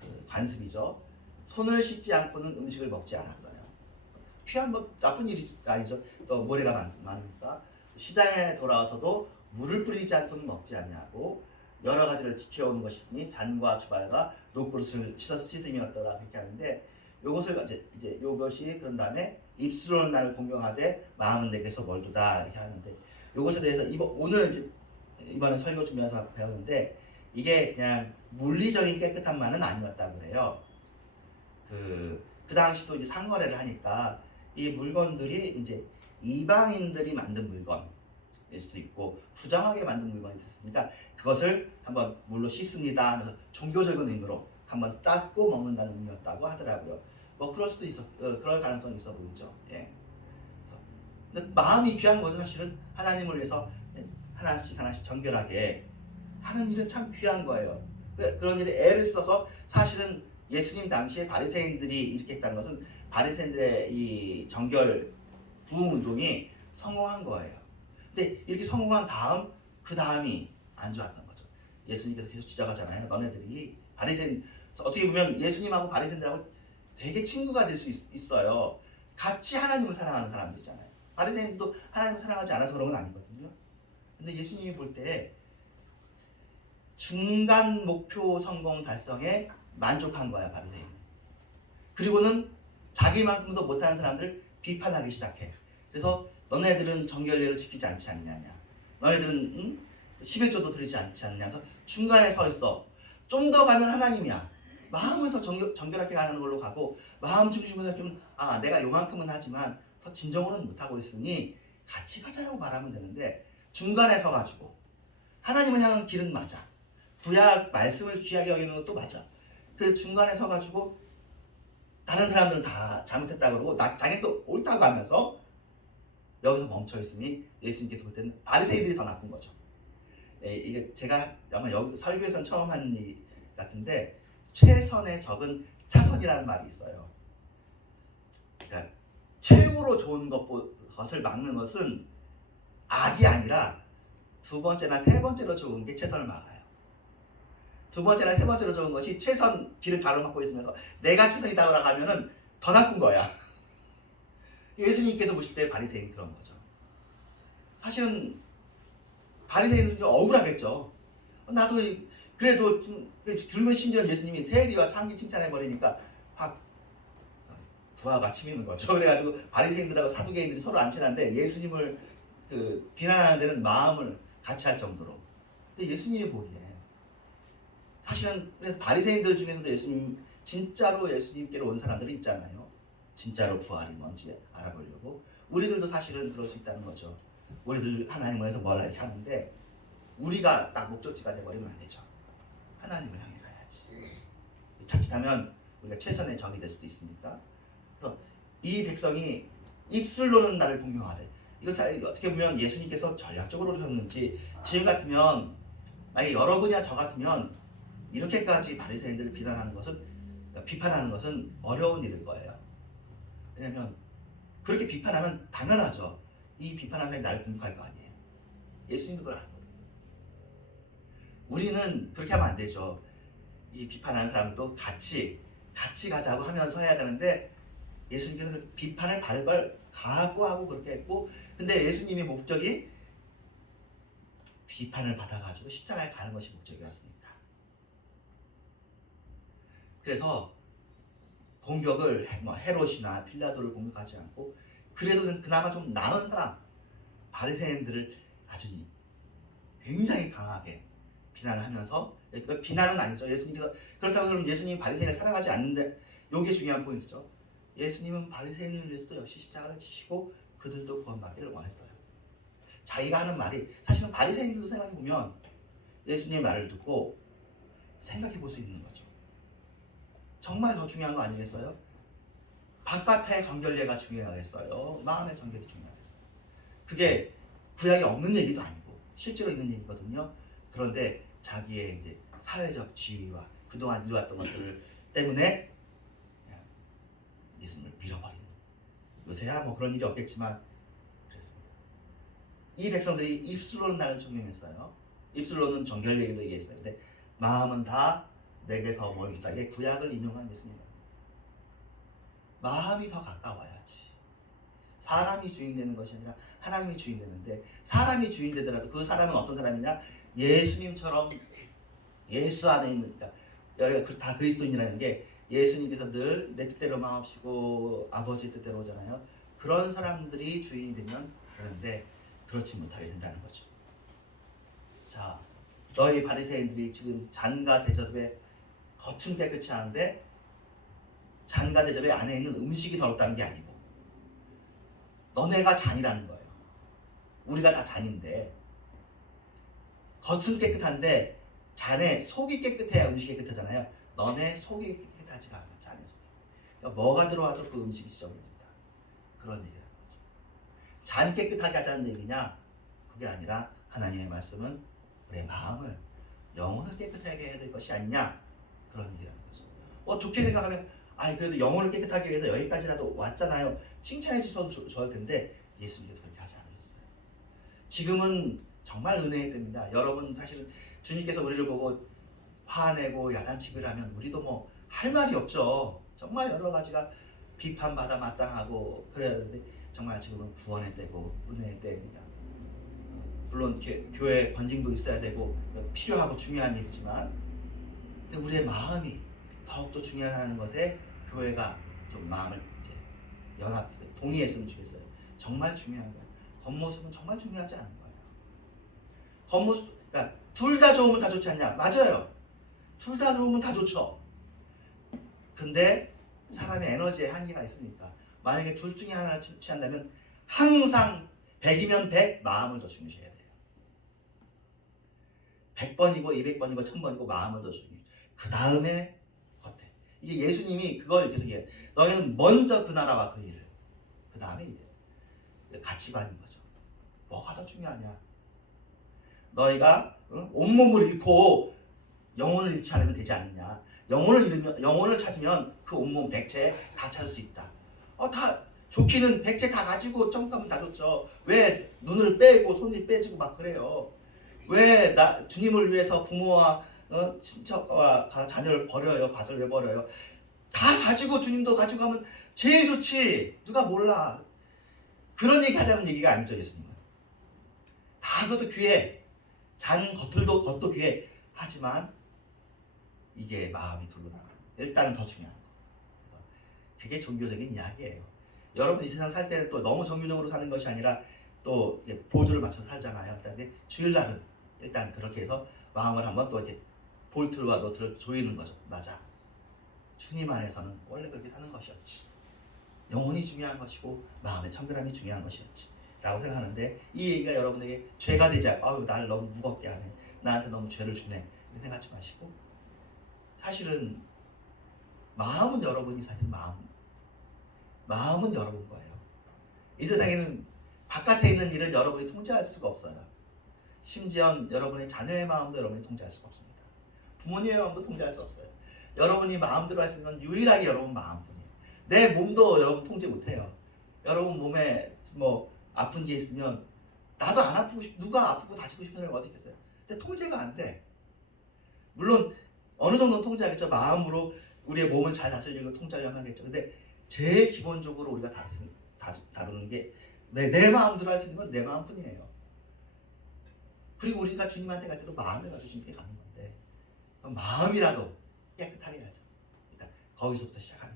그 관습이죠. 손을 씻지 않고는 음식을 먹지 않았어요. 귀한 뭐 나쁜 일이 아니죠. 또 모래가 많으니까 시장에 돌아와서도 물을 뿌리지 않고는 먹지 않냐고, 여러 가지를 지켜오는 것이 있으니 잔과 주발과 녹그릇을 씻음이었더라 그렇게 하는데, 요것을 이제 요것이 그런 다음에 입술로는 나를 공경하되 마음은 내게서 멀도다 이렇게 하는데, 요것에 대해서 오늘 이번에 설교 준비해서 배웠는데 이게 그냥 물리적인 깨끗한 만은 아니었다고 그래요. 그 당시도 이제 상거래를 하니까 이 물건들이 이제 이방인들이 만든 물건일 수도 있고 부정하게 만든 물건이 있었으니까 그것을 한번 물로 씻습니다 하면서 종교적인 의미로 한번 닦고 먹는다는 의미였다고 하더라고요. 뭐 그럴 수도 그럴 가능성이 있어 보이죠. 예. 근데 마음이 귀한 거죠. 사실은 하나님을 위해서 하나씩 정결하게 하는 일은 참 귀한 거예요. 그런 일에 애를 써서 사실은 예수님 당시에 바리새인들이 이렇게 했다는 것은 바리새인들의 이 정결 부흥 운동이 성공한 거예요. 근데 이렇게 성공한 다음 그 다음이 안 좋았던 거죠. 예수님께서 계속 지적하잖아요. 너네들이 바리새인, 어떻게 보면 예수님하고 바리새인들하고 되게 친구가 될 수 있어요. 같이 하나님을 사랑하는 사람들이잖아요. 바리새인도 하나님을 사랑하지 않아서 그런 건 아니거든요. 근데 예수님이 볼 때 중간 목표 성공 달성에 만족한 거야 바리새인은. 그리고는 자기만큼도 못하는 사람들 비판하기 시작해. 그래서 너네들은 정결례를 지키지 않지 않느냐, 너네들은 11조도 드리지 않지 않느냐, 중간에 서 있어. 좀 더 가면 하나님이야. 마음을 더 정결하게 가는 걸로 가고, 마음 중심으로 생각하면 내가 요만큼은 하지만 더 진정으로는 못하고 있으니 같이 가자라고 말하면 되는데, 중간에 서가지고 하나님을 향하는 길은 맞아, 구약 말씀을 귀하게 여기는 것도 맞아. 그 중간에 서가지고 다른 사람들은 다 잘못했다고 그러고 자기는 또 옳다고 하면서 여기서 멈춰있으니 예수님께서 볼 때는 바리새인들이 더 나쁜 거죠. 이게 제가 아마 여기 설교에서는 처음 한 얘기 같은데, 최선의 적은 차선이라는 말이 있어요. 그러니까 최고로 좋은 것을 막는 것은 악이 아니라 두 번째나 세 번째로 좋은 게 최선을 막아요. 두 번째나 세 번째로 좋은 것이 최선 길을 가로막고 있으면서 내가 최선이다고 하면은 더 나쁜 거야. 예수님께서 보실 때 바리새인 그런 거죠. 사실은 바리새인은 좀 억울하겠죠. 나도 그래도 긁은 심지어 예수님이 세리와 참기 칭찬해버리니까 확 부하가 치미는 거죠. 그래가지고 바리새인들하고 사두개인들이 서로 안 친한데 예수님을 비난하는 데는 마음을 같이 할 정도로. 근데 예수님이 보기에 사실은 그래서 바리새인들 중에서도 진짜로 예수님께로 온 사람들이 있잖아요. 진짜로 부활이 뭔지 알아보려고. 우리들도 사실은 그럴 수 있다는 거죠. 우리들 하나님을 위해서 뭘 이렇게 하는데 우리가 딱 목적지가 돼버리면 안 되죠. 하나님을 향해 가야지. 자칫하면 우리가 최선의 적이 될 수도 있으니까. 그래서 이 백성이 입술로는 나를 공경하되 이거 어떻게 보면 예수님께서 전략적으로 하셨는지 지금 같으면 만약 여러분이나 저 같으면 이렇게까지 바리새인들을 비판하는 것은 어려운 일일 거예요. 왜냐하면 그렇게 비판하면 당연하죠. 이 비판하는 사람이 나를 공격할 거 아니에요. 예수님도 그걸 아는 거예요. 우리는 그렇게 하면 안 되죠. 이 비판하는 사람도 같이 가자고 하면서 해야 되는데 예수님께서 그 비판을 발발 각오하고 그렇게 했고, 근데 예수님의 목적이 비판을 받아가지고 십자가에 가는 것이 목적이었으니까. 그래서 공격을 헤롯이나 빌라도를 공격하지 않고 그래도 그나마 좀 나은 사람 바리새인들을 아주 굉장히 강하게 비난을 하면서, 그러니까 비난은 아니죠. 예수님께서 그렇다고 그러면 예수님이 바리새인을 사랑하지 않는데 이게 중요한 포인트죠. 예수님은 바리새인을 위해서도 역시 십자가를 지시고 그들도 구원받기를 원했어요. 자기가 하는 말이 사실은 바리새인들도 생각해 보면 예수님의 말을 듣고 생각해 볼 수 있는 거죠. 정말 더 중요한 거 아니겠어요? 바깥의 정결례가 중요하겠어요? 마음의 정결이 중요하겠어요? 그게 구약에 없는 얘기도 아니고 실제로 있는 얘기거든요. 그런데 자기의 이제 사회적 지위와 그동안 이루었던 것들 때문에 그냥 예수님을 밀어버리는, 요새야 뭐 그런 일이 없겠지만 그랬습니다. 이 백성들이 입술로는 나를 존경했어요. 입술로는 정결 얘기도 얘기했어요. 근데 마음은 다 내게서 멀다. 이게 구약을 인용한 예수님입니다. 마음이 더 가까워야지. 사람이 주인되는 것이 아니라 하나님이 주인되는데, 사람이 주인되더라도 그 사람은 어떤 사람이냐? 예수님처럼 예수 안에 있는, 그러니까 다 그리스도인이라는 게 예수님께서 늘 내 뜻대로 마옵시고 아버지의 뜻대로 오잖아요. 그런 사람들이 주인이 되면 되는데 그렇지 못하게 된다는 거죠. 자, 너희 바리새인들이 지금 잔과 대접에 겉은 깨끗이 하는데 잔과 대접의 안에 있는 음식이 더럽다는 게 아니고 너네가 잔이라는 거예요. 우리가 다 잔인데 겉은 깨끗한데 잔에 속이 깨끗해야 음식이 깨끗하잖아요. 너네 속이 깨끗하지가 않아. 잔의 속이. 그러니까 뭐가 들어와도 그 음식이 지저분해진다. 그런 얘기라는 거죠. 잔 깨끗하게 하자는 얘기냐? 그게 아니라 하나님의 말씀은 우리의 마음을, 영혼을 깨끗하게 해야 될 것이 아니냐? 그런 얘기라는 거죠. 좋게 생각하면 그래도 영혼을 깨끗하게 위해서 여기까지라도 왔잖아요. 칭찬해 주셔도 좋을 텐데 예수님께서 그렇게 하지 않으셨어요. 지금은 정말 은혜의 때입니다. 여러분 사실 주님께서 우리를 보고 화내고 야단치기를 하면 우리도 뭐 할 말이 없죠. 정말 여러 가지가 비판받아 마땅하고 그래야 되는데 정말 지금은 구원의 때고 은혜의 때입니다. 물론 교회 관징도 있어야 되고 필요하고 중요한 일이지만, 근데 우리의 마음이 더욱더 중요하다는 것에 교회가 좀 마음을 이제 동의했으면 좋겠어요. 정말 중요한 거예요. 겉모습은 정말 중요하지 않은 거예요. 겉모습, 그러니까 둘 다 좋으면 다 좋지 않냐? 맞아요. 둘 다 좋으면 다 좋죠. 근데 사람의 에너지에 한계가 있으니까 만약에 둘 중에 하나를 취한다면 항상 100이면 100 마음을 더 중요시해야 돼요. 100번이고 200번이고 1000번이고 마음을 더 중요해요. 그 다음에 겉에. 이게 예수님이 그걸 계속 얘기해요. 너희는 먼저 그 나라와 그 일을, 그 다음에 이래요. 가치관인 거죠. 뭐가 더 중요하냐? 너희가 온몸을 잃고 영혼을 잃지 않으면 되지 않느냐? 영혼을 찾으면 그 온몸 백체 다 찾을 수 있다. 다 좋기는 백체 다 가지고 점검은 다 좋죠. 왜 눈을 빼고 손을 빼지고 막 그래요? 왜 주님을 위해서 부모와 친척과 자녀를 버려요? 밭을 왜 버려요? 다 가지고 주님도 가지고 가면 제일 좋지. 누가 몰라. 그런 얘기 하자는 얘기가 아니죠. 예수님은 다 그것도 귀해. 잔 겉도 귀해. 하지만 이게 마음이 둘러나가. 일단은 더 중요한 거. 그게 종교적인 이야기예요. 여러분 이 세상 살 때는 또 너무 정교적으로 사는 것이 아니라 또 보조를 맞춰서 살잖아요. 근데 주일날은 일단 그렇게 해서 마음을 한번 또 이렇게 볼트와 너트를 조이는 거죠. 맞아. 주님 안에서는 원래 그렇게 사는 것이었지. 영혼이 중요한 것이고 마음의 청결함이 중요한 것이었지. 라고 생각하는데 이 얘기가 여러분에게 죄가 되지 않고 나를 너무 무겁게 하네. 나한테 너무 죄를 주네. 이렇게 생각하지 마시고, 사실은 마음은 여러분이 사실 마음은 여러분 거예요. 이 세상에는 바깥에 있는 일은 여러분이 통제할 수가 없어요. 심지어 여러분의 자녀의 마음도 여러분이 통제할 수가 없습니다. 부모님의 마음도 통제할 수 없어요. 여러분이 마음대로 할 수 있는 건 유일하게 여러분 마음뿐이에요. 내 몸도 여러분 통제 못해요. 여러분 몸에 뭐 아픈 게 있으면 나도 안 아프고 누가 아프고 다치고 싶은 사람이 어디 있겠어요? 근데 통제가 안 돼. 물론 어느 정도는 통제하겠죠. 마음으로 우리의 몸을 잘 다스리는 걸 통제하려면 하겠죠. 근데 제일 기본적으로 우리가 다루는 게 내 마음대로 할 수 있는 건 내 마음뿐이에요. 그리고 우리가 주님한테 갈 때도 마음을 가지고 주님께 가는 건데 마음이라도 깨끗하게 해야죠. 일단 거기서부터 시작하는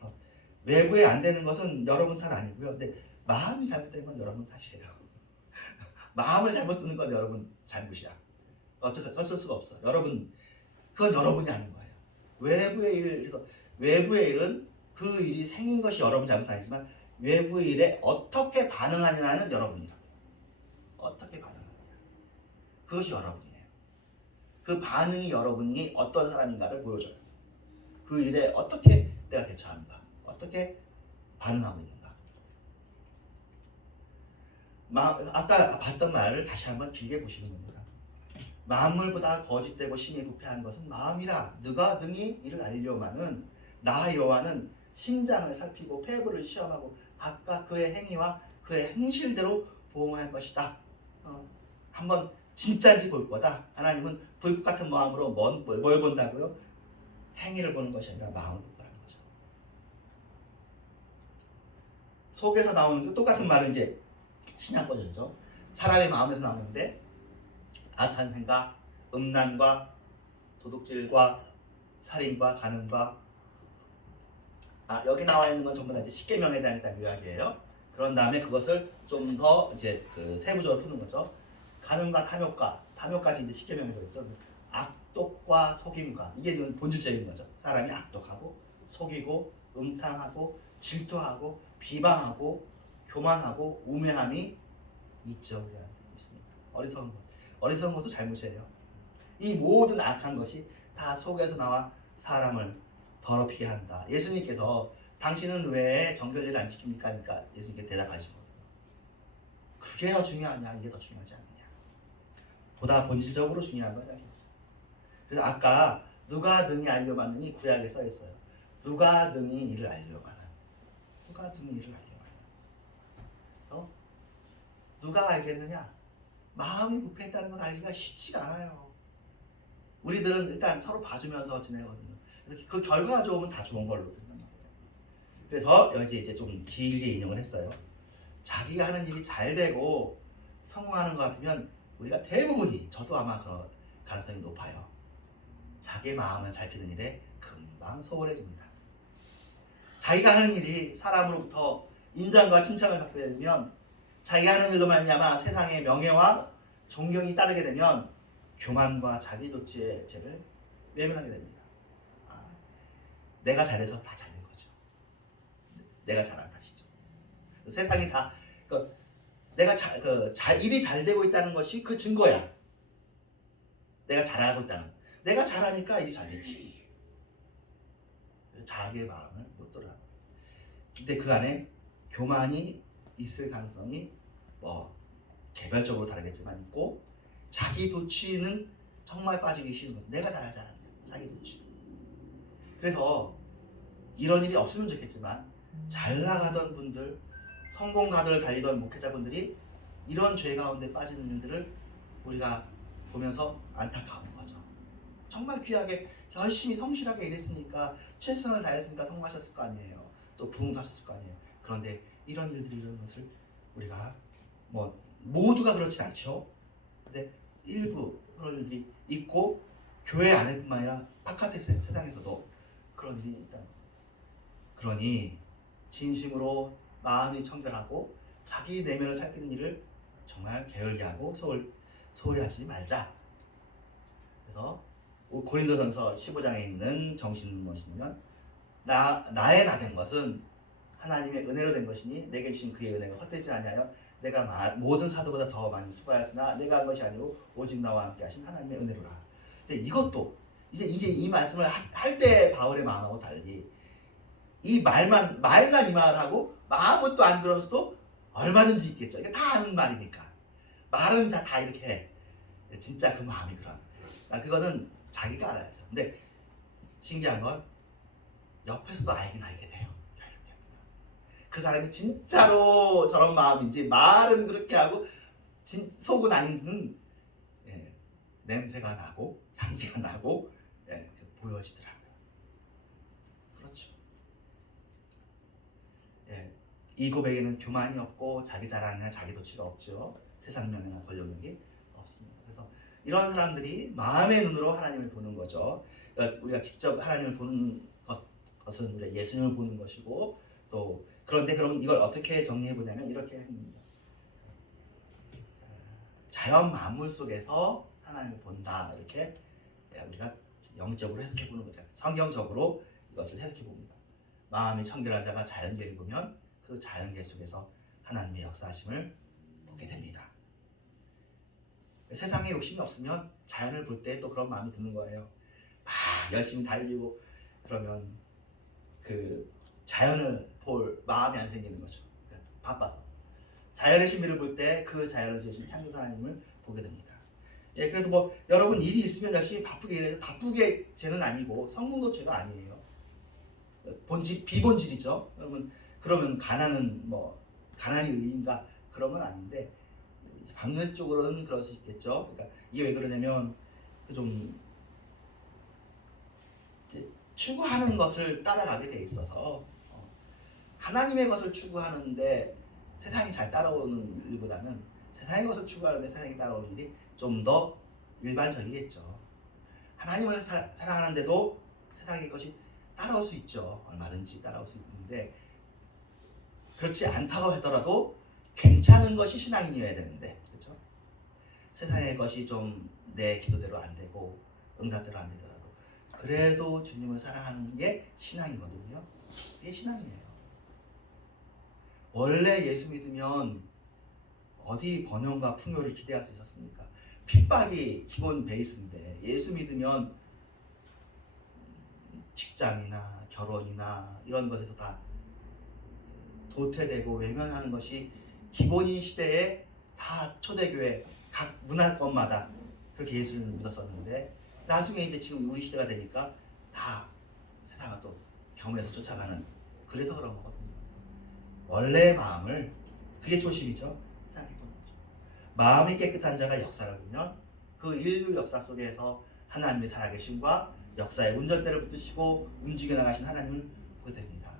거예요. 외부에 안 되는 것은 여러분 탓 아니고요. 근데 마음이 잘못된 건 여러분 탓이에요. 마음을 잘못 쓰는 건 여러분 잘못이야. 어쩔 수가 없어. 여러분 그건 여러분이 하는 거예요. 외부의 일에서 외부의 일은 그 일이 생긴 것이 여러분 잘못 아니지만 외부의 일에 어떻게 반응하느냐는 여러분이라고요. 어떻게 반응하느냐. 그것이 여러분이에요. 그 반응이 여러분이 어떤 사람인가를 보여줘요. 그 일에 어떻게 내가 대처하는가. 어떻게 반응하고 있는가. 아까 봤던 말을 다시 한번 길게 보시는 겁니다. 만물보다 거짓되고 심히 부패한 것은 마음이라 누가 능히 이를 알려마는 나 여호와는 심장을 살피고 폐부를 시험하고 각각 그의 행위와 그의 행실대로 보응할 것이다. 한번 진짜인지 볼 거다. 하나님은 불꽃 같은 마음으로 뭘 본다고요? 행위를 보는 것이 아니라 마음을 보라는 거죠. 속에서 나오는 게 똑같은 말을 이제 신약 버전에서 사람의 마음에서 나오는데 악한 생각, 음란과 도둑질과 살인과 간음과 여기 나와 있는 건 전부 다 이제 십계명에 대한 일단 요약이에요. 그런 다음에 그것을 좀 더 이제 그 세부적으로 푸는 거죠. 간음과 탐욕까지 이제 십계명에 들어있죠. 악독과 속임과 이게 본질적인 거죠. 사람이 악독하고 속이고 음탕하고 질투하고 비방하고 교만하고 우매함이 있죠. 우리한테 있습니다. 어리석은 것도 잘못이에요. 이 모든 악한 것이 다 속에서 나와 사람을 더럽히게 한다. 예수님께서 당신은 왜 정결례를 안 지킵니까? 그러니까 예수님께 대답하시거든요. 그게 더 중요하냐? 이게 더 중요하지 않느냐? 보다 본질적으로 중요한 건 아니죠. 그래서 아까 누가 능히 알려마느니 구약에 써 있어요. 누가 능히 이를 알려마는. 누가 능히 이를 알려마는. 누가 알겠느냐? 마음이 부패했다는 것 알기가 쉽지가 않아요. 우리들은 일단 서로 봐주면서 지내거든요. 그 결과가 좋으면 다 좋은 걸로 된단 말이에요. 그래서 여기 이제 좀 길게 인용을 했어요. 자기가 하는 일이 잘 되고 성공하는 것 같으면 우리가 대부분이 저도 아마 그 가능성이 높아요. 자기의 마음을 살피는 일에 금방 소홀해집니다. 자기가 하는 일이 사람으로부터 인정과 칭찬을 받게 되면 자기가 하는 일로 말미암아 세상의 명예와 존경이 따르게 되면 교만과 자기도취의 죄를 외면하게 됩니다. 내가 잘해서 다 잘된 거죠. 내가 잘한 탓이죠. 세상이 다 내가 일이 잘 되고 있다는 것이 그 증거야. 내가 잘하고 있다는. 내가 잘하니까 일이 잘 됐지. 자기의 마음을 못 돌아. 근데 그 안에 교만이 있을 가능성이 개별적으로 다르겠지만 있고 자기 도취는 정말 빠지기 쉬운 거죠. 내가 잘하지 않았냐. 자기 도취. 그래서 이런 일이 없으면 좋겠지만 잘 나가던 분들, 성공 가도를 달리던 목회자분들이 이런 죄 가운데 빠지는 일들을 우리가 보면서 안타까운 거죠. 정말 귀하게 열심히 성실하게 일했으니까 최선을 다했으니까 성공하셨을 거 아니에요. 또 부흥도 하셨을 거 아니에요. 그런데 이런 일들이 이런 것을 우리가 모두가 그렇진 않죠. 근데 일부 그런 일이 있고 교회 안에뿐만 아니라 바깥에 세상에서도 그런 일이 있다. 그러니 진심으로 마음이 청결하고 자기 내면을 살피는 일을 정말 게을리 하고 소홀히 하지 말자. 그래서 고린도전서 15장에 있는 정신은 무엇이냐면 나의 나 된 것은 하나님의 은혜로 된 것이니 내게 주신 그의 은혜가 헛되지 아니하여 내가 모든 사도보다 더 많이 수고하였으나 내가 한 것이 아니고 오직 나와 함께 하신 하나님의 은혜로라. 근데 이것도 이제 이 말씀을 할 때 바울의 마음하고 달리 이 말만 이 말을 하고 아무것도 안 들어서도 얼마든지 있겠죠. 이게 다 아는 말이니까. 말은 다 이렇게 해. 진짜 그 마음이 그런. 그거는 자기가 알아야죠. 근데 신기한 건 옆에서도 알긴 알게 돼요. 그 사람이 진짜로 저런 마음인지 말은 그렇게 하고 속은 아닌지는 냄새가 나고 향기가 나고 보여지더라고요. 그렇죠. 이 고백에는 교만이 없고 자기 자랑이나 자기 도취가 없죠. 세상 명예나 권력력이 없습니다. 그래서 이런 사람들이 마음의 눈으로 하나님을 보는 거죠. 우리가 직접 하나님을 보는 것은 우리가 예수님을 보는 것이고 또 그런데 그럼 이걸 어떻게 정리해 보냐면 이렇게 합니다. 자연 만물 속에서 하나님을 본다 이렇게 우리가 영적으로 해석해 보는 거죠. 성경적으로 이것을 해석해 봅니다. 마음이 청결한 자가 자연계를 보면 그 자연계 속에서 하나님의 역사하심을 보게 됩니다. 세상에 욕심이 없으면 자연을 볼 때 또 그런 마음이 드는 거예요. 막 열심히 달리고 그러면 그 자연을 볼 마음이 안 생기는 거죠. 그러니까 바빠서 자연의 신비를 볼 때 그 자연을 지으신 창조자 하나님을 보게 됩니다. 그래도 뭐 여러분 일이 있으면 열심히 바쁘게 일해요. 바쁘게 죄는 아니고 성공도 죄가 아니에요. 본질 비본질이죠. 여러분 그러면 가난이 의인가 그런 건 아닌데 방면적으로는 그럴 수 있겠죠. 그러니까 이게 왜 그러냐면 좀 추구하는 것을 따라가게 돼 있어서 하나님의 것을 추구하는데 세상이 잘 따라오는 일보다는 세상의 것을 추구하는데 세상이 따라오는 일이 좀 더 일반적이겠죠. 하나님을 사랑하는데도 세상의 것이 따라올 수 있죠. 얼마든지 따라올 수 있는데 그렇지 않다고 하더라도 괜찮은 것이 신앙인이어야 되는데 그렇죠? 세상의 것이 좀 내 기도대로 안 되고 응답대로 안 되더라도 그래도 주님을 사랑하는 게 신앙이거든요. 이게 신앙이에요. 원래 예수 믿으면 어디 번영과 풍요를 기대할 수 있었습니까? 핍박이 기본 베이스인데 예수 믿으면 직장이나 결혼이나 이런 것에서 다 도태되고 외면하는 것이 기본인 시대에 다 초대교회 각 문화권마다 그렇게 예수를 믿었었는데 나중에 이제 지금 우리 시대가 되니까 다 세상을 또 겸해서 쫓아가는 그래서 그런 거거든요. 원래의 마음을 그게 초심이죠. 마음이 깨끗한 자가 역사를 보면 그 인류 역사 속에서 하나님의 살아계심과 역사의 운전대를 붙드시고 움직여 나가신 하나님을 보게 됩니다.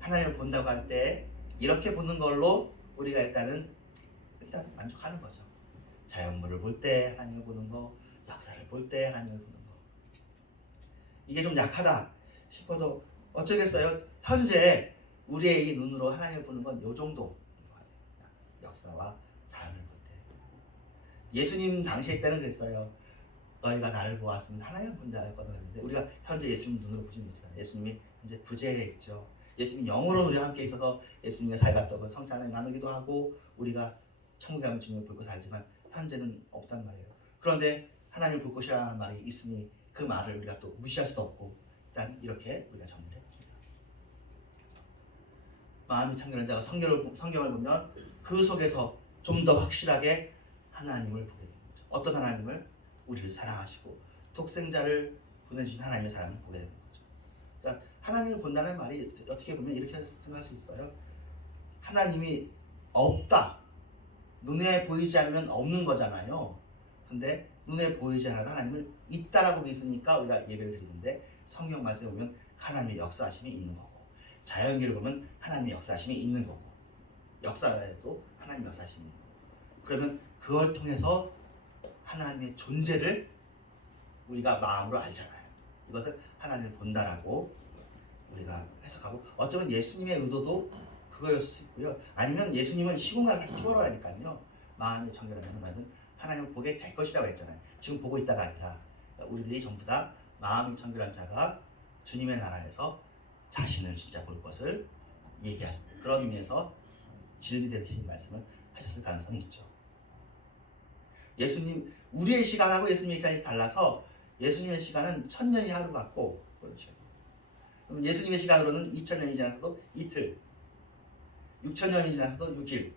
하나님을 본다고 할 때 이렇게 보는 걸로 우리가 일단 만족하는 거죠. 자연물을 볼 때 하나님을 보는 거, 역사를 볼 때 하나님을 보는 거. 이게 좀 약하다 싶어도 어쩌겠어요. 현재 우리의 이 눈으로 하나님을 보는 건 요 정도. 역사와 자연을 볼 때. 예수님 당시의 때는 그랬어요. 너희가 나를 보았으면 하나님을 본 자였거든. 그랬는데 우리가 현재 예수님 눈으로 보지 못해요. 예수님이 현재 부재해 있죠. 예수님 영으로 우리와 함께 있어서 예수님의 살과 떡을 성찬을 나누기도 하고 우리가 천국에 가면 주님을 볼 것을 알지만 현재는 없단 말이에요. 그런데 하나님을 볼 것이라는 말이 있으니 그 말을 우리가 또 무시할 수도 없고 일단 이렇게 우리가 정리를 해봅니다. 마음이 청결한 자가 성경을 보면 그 속에서 좀 더 확실하게 하나님을 보게 됩니다. 어떤 하나님을? 우리를 사랑하시고 독생자를 보내주신 하나님의 사랑을 보게 되는 거죠. 그러니까 하나님을 본다는 말이 어떻게 보면 이렇게 생각할 수 있어요. 하나님이 없다. 눈에 보이지 않으면 없는 거잖아요. 근데 눈에 보이지 않아도 하나님을 있다라고 믿으니까 우리가 예배를 드리는데 성경 말씀에 보면 하나님의 역사하심이 있는 거고 자연계를 보면 하나님의 역사하심이 있는 거고 역사에도 하나님의 역사하심이 있는 거고 그러면 그걸 통해서 하나님의 존재를 우리가 마음으로 알잖아요. 이것을 하나님을 본다라고 우리가 해석하고 어쩌면 예수님의 의도도 그거였을 수 있고요. 아니면 예수님은 시공간을 다시 뛰어나니까요. 마음이 청결하면 말은 하나님을 보게 될 것이라고 했잖아요. 지금 보고 있다가 아니라 우리들이 전부 다 마음이 청결한 자가 주님의 나라에서 자신을 진짜 볼 것을 얘기하죠. 그런 의미에서 진리되신 말씀을 하셨을 가능성이 있죠. 예수님 우리의 시간하고 예수님의 시간이 달라서 예수님의 시간은 1000년이 하루 같고 그렇죠. 그럼 예수님의 시간으로는 2000년이 지나서도 이틀. 6,000년이 지나서도 6일.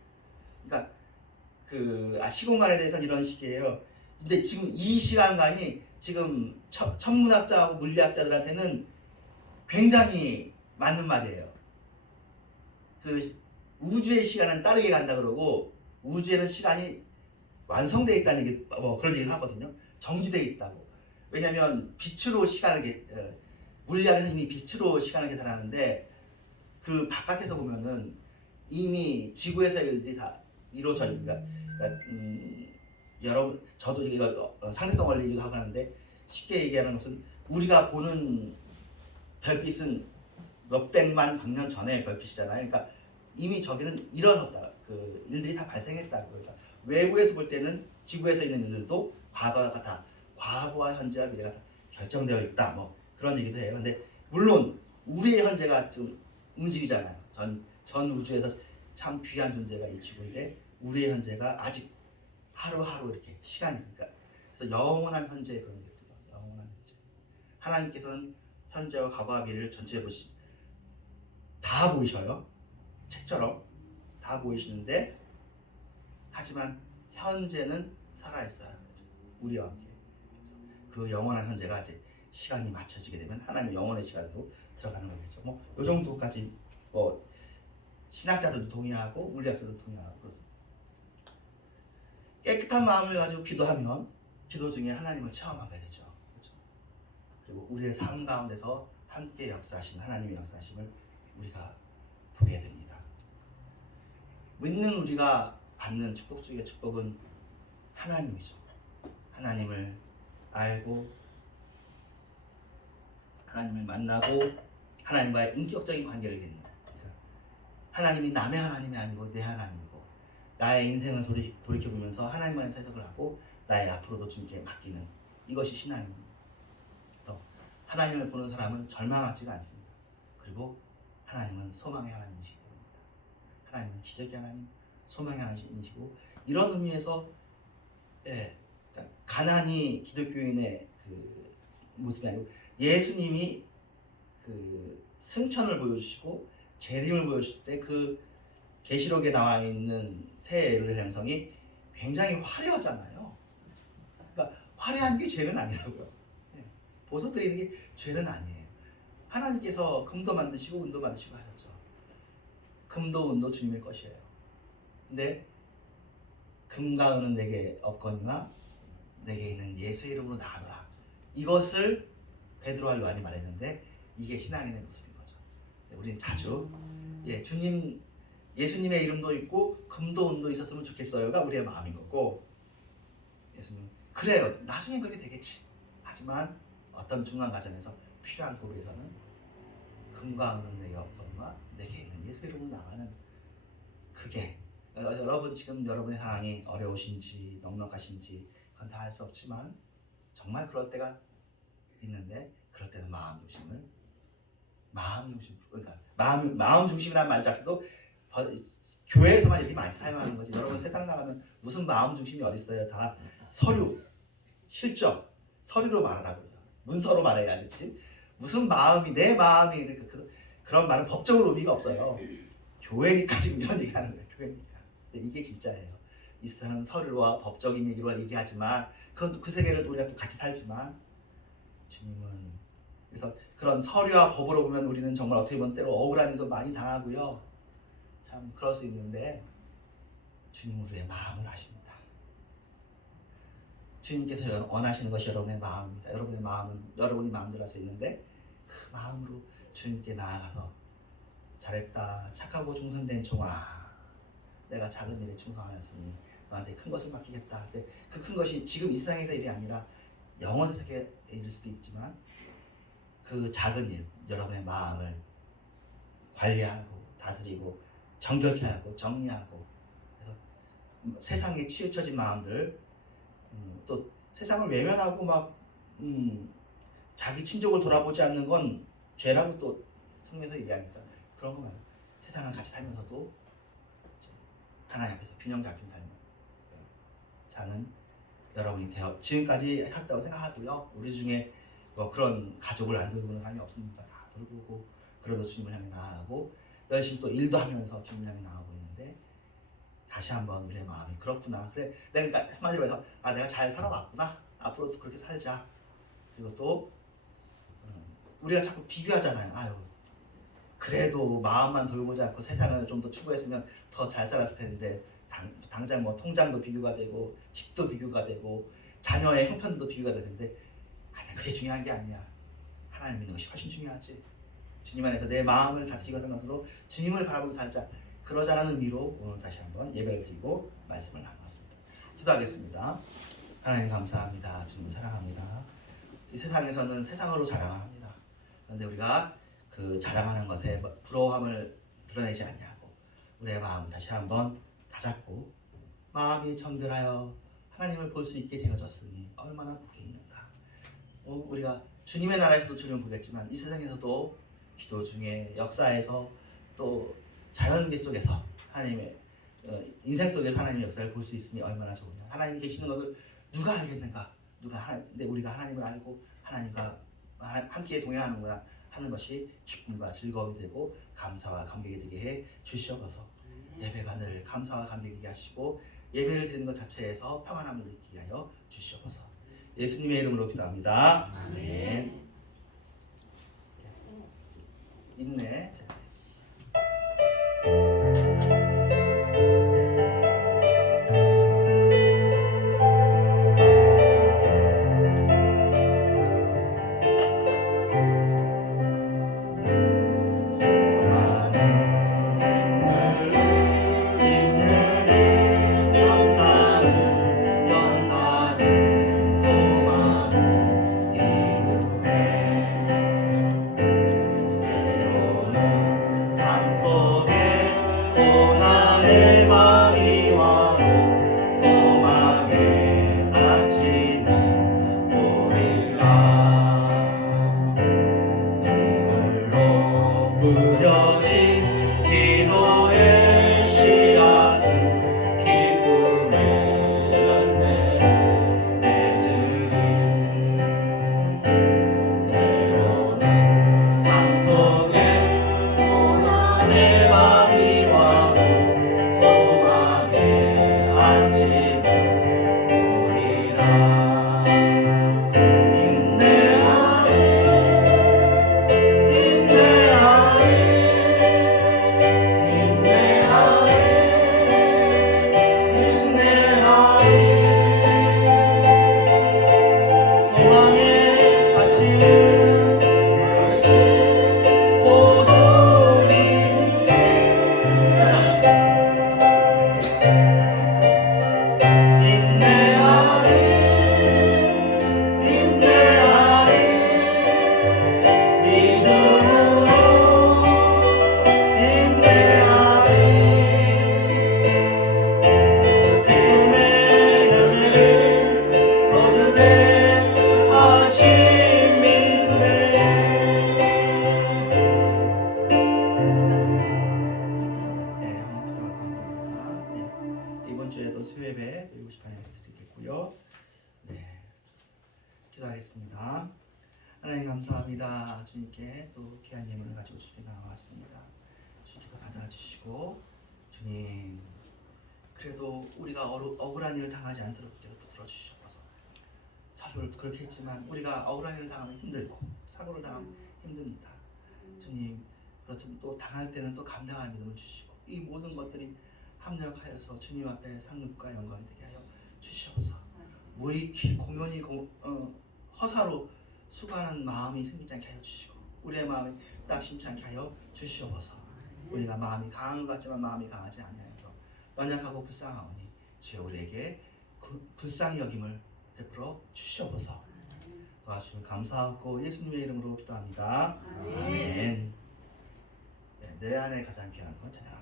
그러니까 시공간에 대해서는 이런 식이에요. 근데 지금 이 시간감이 지금 천문학자하고 물리학자들한테는 굉장히 맞는 말이에요. 그 우주의 시간은 빠르게 간다 그러고 우주에는 시간이 완성되어 있다는 게 그런 얘기를 하거든요. 정지되어 있다고. 왜냐하면 빛으로 시간을 물리학에서 이미 빛으로 시간을 계산하는데 그 바깥에서 보면은 이미 지구에서의 일들이 다 이루어져 있는 여러분 저도 이거 상대성 원리 하고 하는데 쉽게 얘기하는 것은 우리가 보는 별빛은 몇백만 광년 전에 별빛이잖아요. 그러니까 이미 저기는 일어섰다. 그 일들이 다 발생했다. 그러니까 외부에서 볼 때는 지구에서 있는 일들도 과거가 다 과거와 현재와 미래가 다 결정되어 있다. 뭐 그런 얘기도 해요. 근데 물론 우리의 현재가 지금 움직이잖아요. 전 우주에서 참 귀한 존재가 이 지구인데 우리의 현재가 아직 하루하루 이렇게 시간이 있으니까 그래서 영원한 현재의 그런 것들이죠. 영원한 현재. 하나님께서는 현재와 과거와 미래를 전체에 다 보이셔요. 책처럼 다 보이시는데 하지만 현재는 살아있어요. 우리와 함께. 그 영원한 현재가 이제 시간이 맞춰지게 되면 하나님의 영원의 시간으로 들어가는 거겠죠. 이 정도까지 신학자들도 동의하고 물리학자들도 동의하고 그렇습니다. 깨끗한 마음을 가지고 기도하면 기도 중에 하나님을 체험하게 되죠. 그렇죠? 그리고 우리의 삶 가운데서 함께 역사하신 하나님의 역사하심을 우리가 보게 됩니다. 믿는 우리가 받는 축복 중에 축복은 하나님이죠. 하나님을 알고 하나님을 만나고 하나님과의 인격적인 관계를 맺는. 그러니까 하나님이 남의 하나님이 아니고 내 하나님이고 나의 인생을 돌이켜보면서 하나님 안에서 해석을 하고 나의 앞으로도 주님께 맡기는 이것이 신앙입니다. 또 하나님을 보는 사람은 절망하지가 않습니다. 그리고 하나님은 소망의 하나님이시고 하나님은 기적의 하나님, 소망의 하나님이시고 이런 의미에서 그러니까 가난이 기독교인의 그 모습이 아니고 예수님이 그 승천을 보여주시고 재림을 보여주실 때 그 계시록에 나와 있는 새 예루살렘성이 굉장히 화려하잖아요. 그러니까 화려한 게 죄는 아니라고요. 보석 드리는 게 죄는 아니에요. 하나님께서 금도 만드시고 은도 만드시고 하셨죠. 금도 은도 주님의 것이에요. 근데 금과 은은 내게 없거니와 내게 있는 예수의 이름으로 나아노라. 이것을 베드로와 요한이 말했는데 이게 신앙인의 모습인 거죠. 우리는 자주 예수님의 이름도 있고 금도 은도 있었으면 좋겠어요가 우리의 마음인 거고 예수님 그래요. 나중에 그렇게 되겠지. 하지만 어떤 중간 과정에서 필요한 그 위해서는 금과 은은 내게 없거니와 내게 있는 예수의 이름으로 나가는 그게 여러분 지금 여러분의 상황이 어려우신지 넉넉하신지 그건 다 알 수 없지만 정말 그럴 때가 있는데 그럴 때는 마음 중심 그러니까 마음 중심이라는 말 자체도 교회에서만 이렇게 많이 사용하는 거지. 여러분 세상 나가면 무슨 마음 중심이 어디 있어요? 다 서류, 실적, 서류로 말하라고요. 문서로 말해야 되지. 무슨 마음이 내 마음이 그런 말은 법적으로 의미가 없어요. 교회니까 지금 이런 얘기하는 거예요. 교회니까. 이게 진짜예요. 이 세상은 서류와 법적인 얘기로 얘기하지만 그 세계를 우리가 또 같이 살지만 주님은 그래서 그런 서류와 법으로 보면 우리는 정말 어떻게 보면 때로 억울한 일도 많이 당하고요. 참 그럴 수 있는데 주님은 우리의 마음을 아십니다. 주님께서 원하시는 것이 여러분의 마음입니다. 여러분의 마음은 여러분이 마음대로 할 수 있는데 그 마음으로 주님께 나아가서 잘했다 착하고 충성된 종아 내가 작은 일에 충성하였으니 너한테 큰 것을 맡기겠다. 근데 그 큰 것이 지금 이 세상에서 일이 아니라 영원 세계의 일일 수도 있지만 그 작은 일 여러분의 마음을 관리하고 다스리고 정결케 하고 정리하고 그래서 세상에 치우쳐진 마음들 또 세상을 외면하고 막 자기 친족을 돌아보지 않는 건 죄라고 또 성경에서 얘기하니까 그런 거 말이에요. 세상을 같이 살면서도 하나님 앞에서 균형 잡힌 삶을 사는 여러분이 지금까지 했다고 생각하고요. 우리 중에 뭐 그런 가족을 안 돌보는 사람이 없습니다. 다 돌보고 그러면서 주님을 향해 나아가고 열심히 또 일도 하면서 주님 향해 나가고 있는데 다시 한번 우리의 마음이 그렇구나. 그래, 내가 한마디로 해서 내가 잘 살아왔구나. 앞으로도 그렇게 살자. 그리고 또 우리가 자꾸 비교하잖아요. 아유, 그래도 마음만 돌보지 않고 세상을 좀 더 추구했으면 더 잘 살았을 텐데 당장 뭐 통장도 비교가 되고 집도 비교가 되고 자녀의 형편도 비교가 되는데 그게 중요한 게 아니야. 하나님 믿는 것이 훨씬 중요하지. 주님 안에서 내 마음을 다스리고 하는 것으로 주님을 바라보며 살자. 그러자라는 의미로 오늘 다시 한번 예배를 드리고 말씀을 나눴습니다. 기도하겠습니다. 하나님 감사합니다. 주님을 사랑합니다. 이 세상에서는 세상으로 자랑합니다. 그런데 우리가 그 자랑하는 것에 부러움을 드러내지 않냐고 우리의 마음을 다시 한번 다잡고 마음이 정결하여 하나님을 볼 수 있게 되어졌으니 얼마나 복이 있는가. 우리가 주님의 나라에서도 주님을 보겠지만 이 세상에서도 기도 중에 역사에서 또 자연계 속에서 하나님의 인생 속에서 하나님의 역사를 볼 수 있으니 얼마나 좋으냐. 하나님 계시는 것을 누가 알겠는가. 근데 우리가 하나님을 알고 하나님과 함께 동행하는구나 하는 것이 기쁨과 즐거움이 되고 감사와 감격이 되게 해 주시옵소서. 예배가 늘 감사와 감격이 되게 하시고 예배를 드리는 것 자체에서 평안함을 느끼게 하여 주시옵소서. 예수님의 이름으로 기도합니다. 아멘. 인내. 기도하겠습니다. 하나님 감사합니다. 주님께 또 귀한 예물을 가지고 주께 나왔습니다. 주님께서 받아주시고 주님 그래도 우리가 억울한 일을 당하지 않도록 붙들어 주시옵소서. 설교를 그렇게 했지만 우리가 억울한 일을 당하면 힘들고 사고를 당하면 힘듭니다. 주님 그렇지만 또 당할 때는 또 감당할 믿음을 주시고 이 모든 것들이 합력하여서 주님 앞에 상급과 영광이 되게 하여 주시옵소서. 무익히 공연히 허사로 수고하는 마음이 생기지 않게 하여 주시고 우리의 마음이 낙심치 않게 하여 주시옵소서. 우리가 마음이 강한 것 같지만 마음이 강하지 아니하여서 연약하고 불쌍하오니 주여 우리에게 불쌍히 여김을 베풀어 주시옵소서. 도와주시면 감사하고 예수님의 이름으로 기도합니다. 아멘. 네, 내 안에 가장 귀한 건 찬양합니다.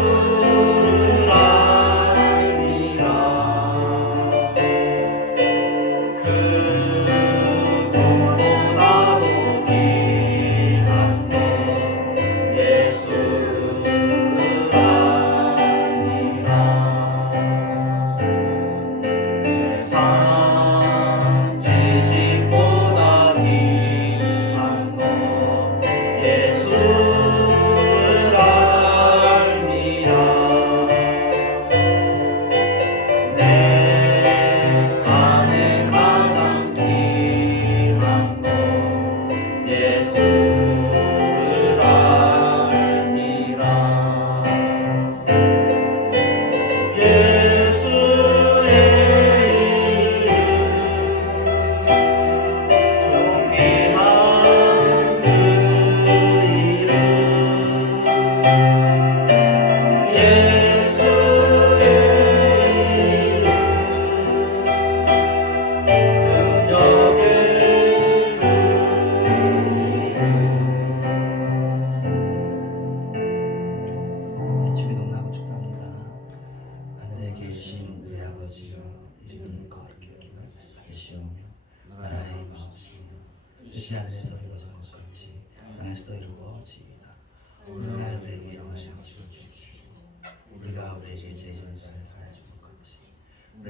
예수를 알미라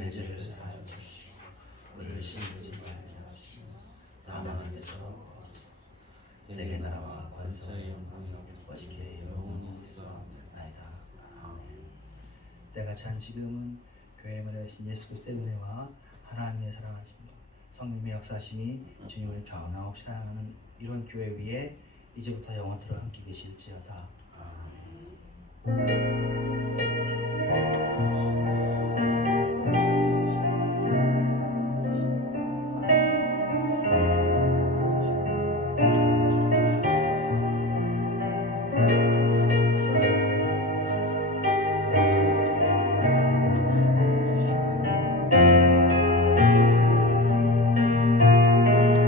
우리의 죄를 사하여 주시고 우리를 시험하지 말게 하시고 다만 한 데서 거두소서. 내게 나라와 권세와 영광이 아버지께 영원히 있사옵나이다. 아멘. 때가 찬 지금은 교회의 머리신 예수 그리스도의 은혜와 하나님의 사랑하심과 성령의 역사심이 주님을 변함없이 사랑하는 이런 교회 위에 이제부터 영원토록 함께 계실지어다. 아멘.